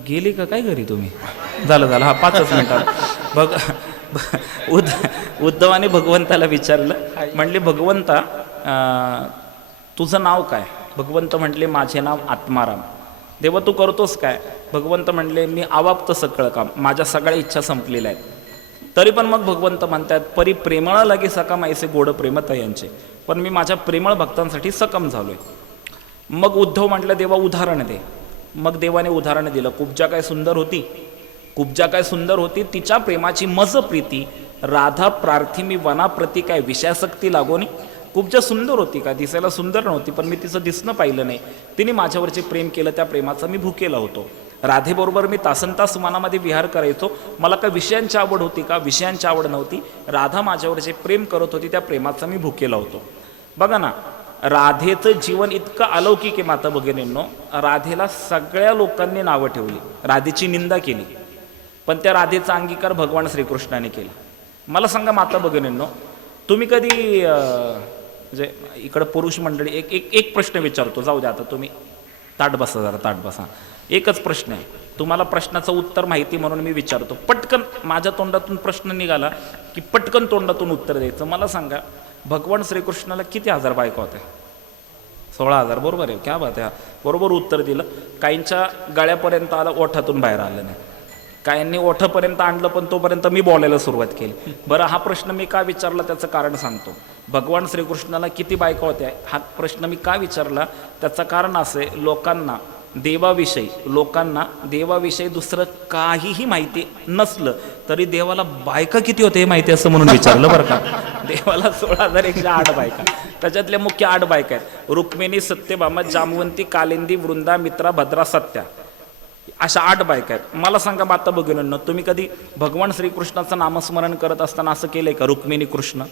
गेली का काय घरी तुम्ही, झालं हा 5 मिनिटात उद्धवाने भगवंताला विचारलं, म्हणले भगवंता तुझं नाव काय. भगवंत म्हटले माझे नाव आत्माराम. देवा तू करतोस काय. भगवंत म्हणले मी आवाप्त सगळं काम, माझ्या सगळ्या इच्छा संपलेल्या आहेत. तरी पण मग भगवंत म्हणतात परी प्रेमळा लागे सकम ऐसे गोड प्रेमत यांचे, पण मी माझ्या प्रेमळ भक्तांसाठी सकम झालोय. मग उद्धव म्हटलं देवा उदाहरण दे. मग देवाने उदाहरण दिलं. कुब्जा काय सुंदर होती, कुब्जा काय सुंदर होती, तिच्या प्रेमाची मज प्रीती राधा प्रार्थी मी वनाप्रती काय विषयासक्ती लागोनी. कुब्जा सुंदर होती का, दिसायला सुंदर नव्हती, पण मी तिचं दिसणं पाहिलं नाही. तिने माझ्यावरचे प्रेम केलं, त्या प्रेमाचा मी भुकेला होतो. राधेबरोबर मी तासनतास मनामध्ये विहार करायचो. मला काय विषयांची आवड होती का, विषयांची आवड नव्हती. राधा माझ्यावर जे प्रेम करत होती त्या प्रेमाचा मी भुकेला होतो. बघा ना, राधेचं जीवन इतकं अलौकिक आहे माता भगिनींनो. राधेला सगळ्या लोकांनी नावं ठेवली, राधेची निंदा केली, पण त्या राधेचा अंगीकार भगवान श्रीकृष्णाने केला. मला सांगा माता भगिनींनो, तुम्ही कधी म्हणजे इकडं पुरुष मंडळी एक प्रश्न विचारतो, जाऊ द्या आता तुम्ही ताट बसा, जरा ताट बसा. एकच प्रश्न आहे, तुम्हाला प्रश्नाचं उत्तर माहिती म्हणून मी विचारतो. पटकन माझ्या तोंडातून प्रश्न निघाला की पटकन तोंडातून उत्तर द्यायचं. मला सांगा भगवान श्रीकृष्णाला किती हजार बायका होत्या? 16,000. बरोबर आहे, क्या बात आहे. बरोबर उत्तर दिलं. काहींच्या गळ्यापर्यंत आलं, ओठातून बाहेर आलं नाही. काहींनी ओठापर्यंत आणलं, पण तोपर्यंत मी बोलायला सुरुवात केली. बरं, हा प्रश्न मी का विचारला त्याचं कारण सांगतो. भगवान श्रीकृष्णाला किती बायका होत्या हा प्रश्न मी का विचारला त्याचं कारण असे, लोकांना देवाविषयी दुसरं काहीही माहिती नसलं तरी देवाला बायका किती होते हे माहिती असं म्हणून विचारलं बरं का. देवाला 16,108 बायका, त्याच्यातल्या मुख्य 8 बायका आहेत. रुक्मिणी, सत्यभामा, जामवंती, कालिंदी, वृंदा, मित्रा, भद्रा, सत्या, अशा 8 बायका आहेत. मला सांगा माता भगिनींनो, तुम्ही कधी भगवान श्रीकृष्णाचं नामस्मरण करत असताना असं केलंय का, रुक्मिणी कृष्ण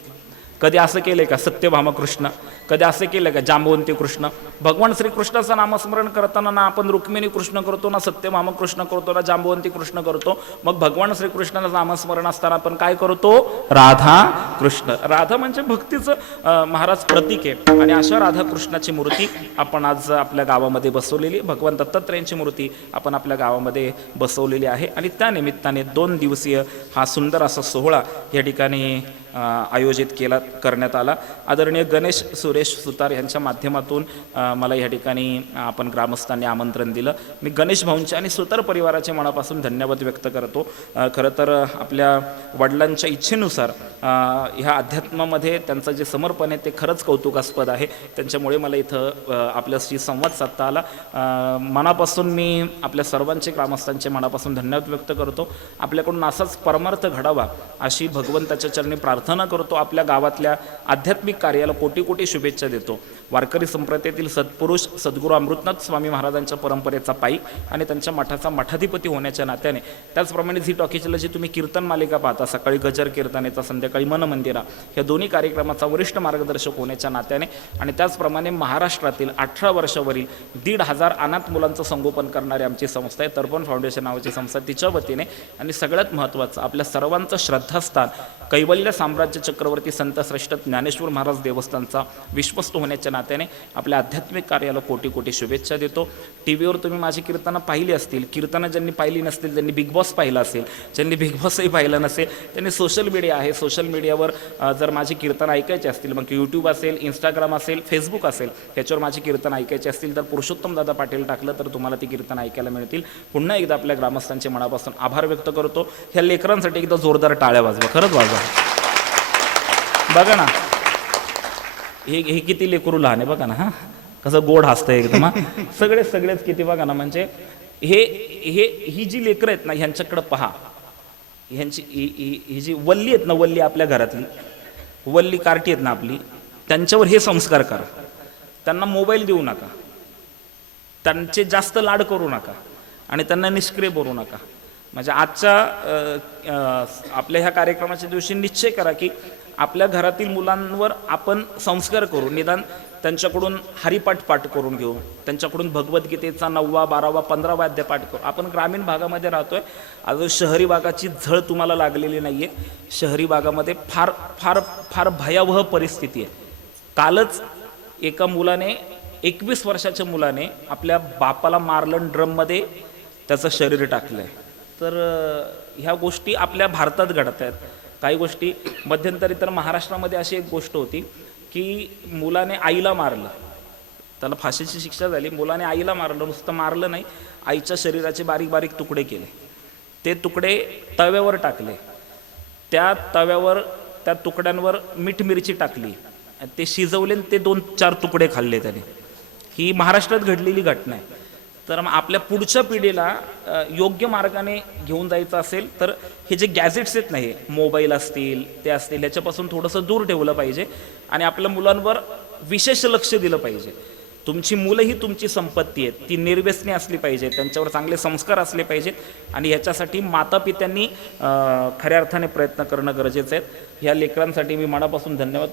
कधी असं केलंय का सत्यभामा कृष्ण? कधी असं केलं का जांबवंती कृष्ण? भगवान श्रीकृष्णाचं नामस्मरण करताना ना आपण रुक्मिणी कृष्ण करतो, ना सत्यभामा कृष्ण करतो, ना जांबवंती कृष्ण करतो. मग भगवान श्रीकृष्णाचं नामस्मरण असताना आपण काय करतो? राधा कृष्ण. राधा म्हणजे भक्तीचं महाराज प्रतीक आहे. आणि अशा राधा कृष्णाची मूर्ती आपण आज आपल्या गावामध्ये बसवलेली, भगवान दत्तात्रयांची मूर्ती आपण आपल्या गावामध्ये बसवलेली आहे. आणि त्या निमित्ताने 2 दिवसीय हा सुंदर असा सोहळा या ठिकाणी आयोजित करण्यात आला. आदरणीय गणेश सुरेश सुतार यांच्या माध्यमातून मला या ठिकाणी आपण ग्रामस्थांनी आमंत्रण दिलं. मी गणेश भाऊंचे आणि सुतार परिवाराचे मनापासून धन्यवाद व्यक्त करतो. खरं तर आपल्या वडिलांच्या इच्छेनुसार ह्या अध्यात्मामध्ये त्यांचं जे समर्पण आहे ते खरंच कौतुकास्पद आहे. त्यांच्यामुळे मला इथं आपल्याशी संवाद साधता आला. मनापासून मी आपल्या सर्वांचे ग्रामस्थांचे मनापासून धन्यवाद व्यक्त करतो. आपल्याकडून असाच परमार्थ घडावा अशी भगवंताच्या चरणी प्रार्थना करतो. आपल्या गावातल्या आध्यात्मिक कार्याला कोटी कोटी शुभेच्छा देतो. वारकरी संप्रदायातील सत्पुरुष सद्गुरू अमृतनाथ स्वामी महाराजांच्या परंपरेचा पाईक आणि त्यांच्या मठाचा मठाधिपती होण्याच्या नात्याने, त्याचप्रमाणे झी टॉकीजला जी तुम्ही कीर्तन मालिका पाहता, सकाळी गजर कीर्तनेचा, संध्याकाळी मन मंदिरा, या दोन्ही कार्यक्रमाचा वरिष्ठ मार्गदर्शक होण्याच्या नात्याने, आणि त्याचप्रमाणे महाराष्ट्रातील 18 वर्षावरील 1,500 अनाथ मुलांचं संगोपन करणारी आमची संस्था आहे तर्पण फाउंडेशन नावाची संस्था, तिच्या वतीने, आणि सगळ्यात महत्त्वाचं आपल्या सर्वांचं श्रद्धास्थान कैवल्य साम्राज्य चक्रवर्ती संतश्रेष्ठ ज्ञानेश्वर महाराज देवस्थानचा विश्वस्त होण्याच्या नात्याने आपल्या आध्यात्मिक कार्याला कोटी कोटी शुभेच्छा देतो. टी व्हीवर तुम्ही माझी कीर्तनं पाहिली असतील, कीर्तनं ज्यांनी पाहिली नसतील त्यांनी बिग बॉस पाहिला असेल, ज्यांनी बिग बॉसही पाहिलं नसेल त्यांनी सोशल मीडिया आहे, सोशल मीडियावर जर माझी कीर्तनं ऐकायची असतील, मग यूट्यूब असेल, इंस्टाग्राम असेल, फेसबुक असेल, ह्याच्यावर माझी कीर्तन ऐकायची असतील तर पुरुषोत्तम दादा पाटील टाकलं तर तुम्हाला ती कीर्तन ऐकायला मिळतील. पुन्हा एकदा आपल्या ग्रामस्थांचे मनापासून आभार व्यक्त करतो. ह्या लेकरांसाठी एकदा जोरदार टाळ्या वाजवा, खरंच वाजवा. बघा ना, हे किती लेकरू लहान आहे बघा ना, हां कसं गोड हसतं एकदम. हां सगळेच किती बघा ना, म्हणजे ही जी लेकरं आहेत ना ह्यांच्याकडं पहा. ह्यांची ही जी वल्ली आहेत ना, वल्ली आपल्या घरातली वल्ली कार्टी आहेत ना आपली, त्यांच्यावर हे संस्कार करा. त्यांना मोबाईल देऊ नका, त्यांचे जास्त लाड करू नका आणि त्यांना निष्क्रिय करू नका. म्हणजे आजच्या आपल्या ह्या कार्यक्रमाच्या दिवशी निश्चय करा की आपल्या घरातील मुलांवर आपण संस्कार करू. निदान त्यांच्याकडून हरिपाठ करून घेऊ, त्यांच्याकडून भगवद्गीतेचा 9वा 12वा 15वा अध्याय पाठ करू. आपण ग्रामीण भागामध्ये राहतोय, अजून शहरी भागाची झळ तुम्हाला लागलेली नाही आहे. शहरी भागामध्ये फार फार फार भयावह परिस्थिती आहे. कालच एका मुलाने 21 वर्षाच्या मुलाने आपल्या बापाला मारलं, ड्रममध्ये त्याचं शरीर टाकलं आहे. तर ह्या गोष्टी आपल्या भारतात घडत आहेत. काही गोष्टी मध्यंतरी तर महाराष्ट्रामध्ये अशी एक गोष्ट होती की मुलाने आईला मारलं, त्याला फाशीची शिक्षा झाली. मुलाने आईला मारलं, नुसतं मारलं नाही, आईच्या शरीराचे बारीक बारीक तुकडे केले, ते तुकडे तव्यावर टाकले, त्या तव्यावर त्या तुकड्यांवर मीठ मिरची टाकली, ते शिजवले, ते 2-4 तुकडे खाल्ले त्याने. ही महाराष्ट्रात घडलेली घटना आहे. तर मग आपल्या पुढच्या पिढीला योग्य मार्गाने घेऊन जायचं असेल तर हे जे गॅजेट्स आहेत ना, हे मोबाईल असतील ते असतील, याच्यापासून थोडंसं दूर ठेवलं पाहिजे आणि आपल्या मुलांवर विशेष लक्ष दिलं पाहिजे. तुमची मुलं ही तुमची संपत्ती आहेत, ती निर्व्यसनी असली पाहिजे, त्यांच्यावर चांगले संस्कार असले पाहिजेत आणि ह्याच्यासाठी मातापित्यांनी खऱ्या अर्थाने प्रयत्न करणं गरजेचं आहे. ह्या लेकरांसाठी मी मनापासून धन्यवाद.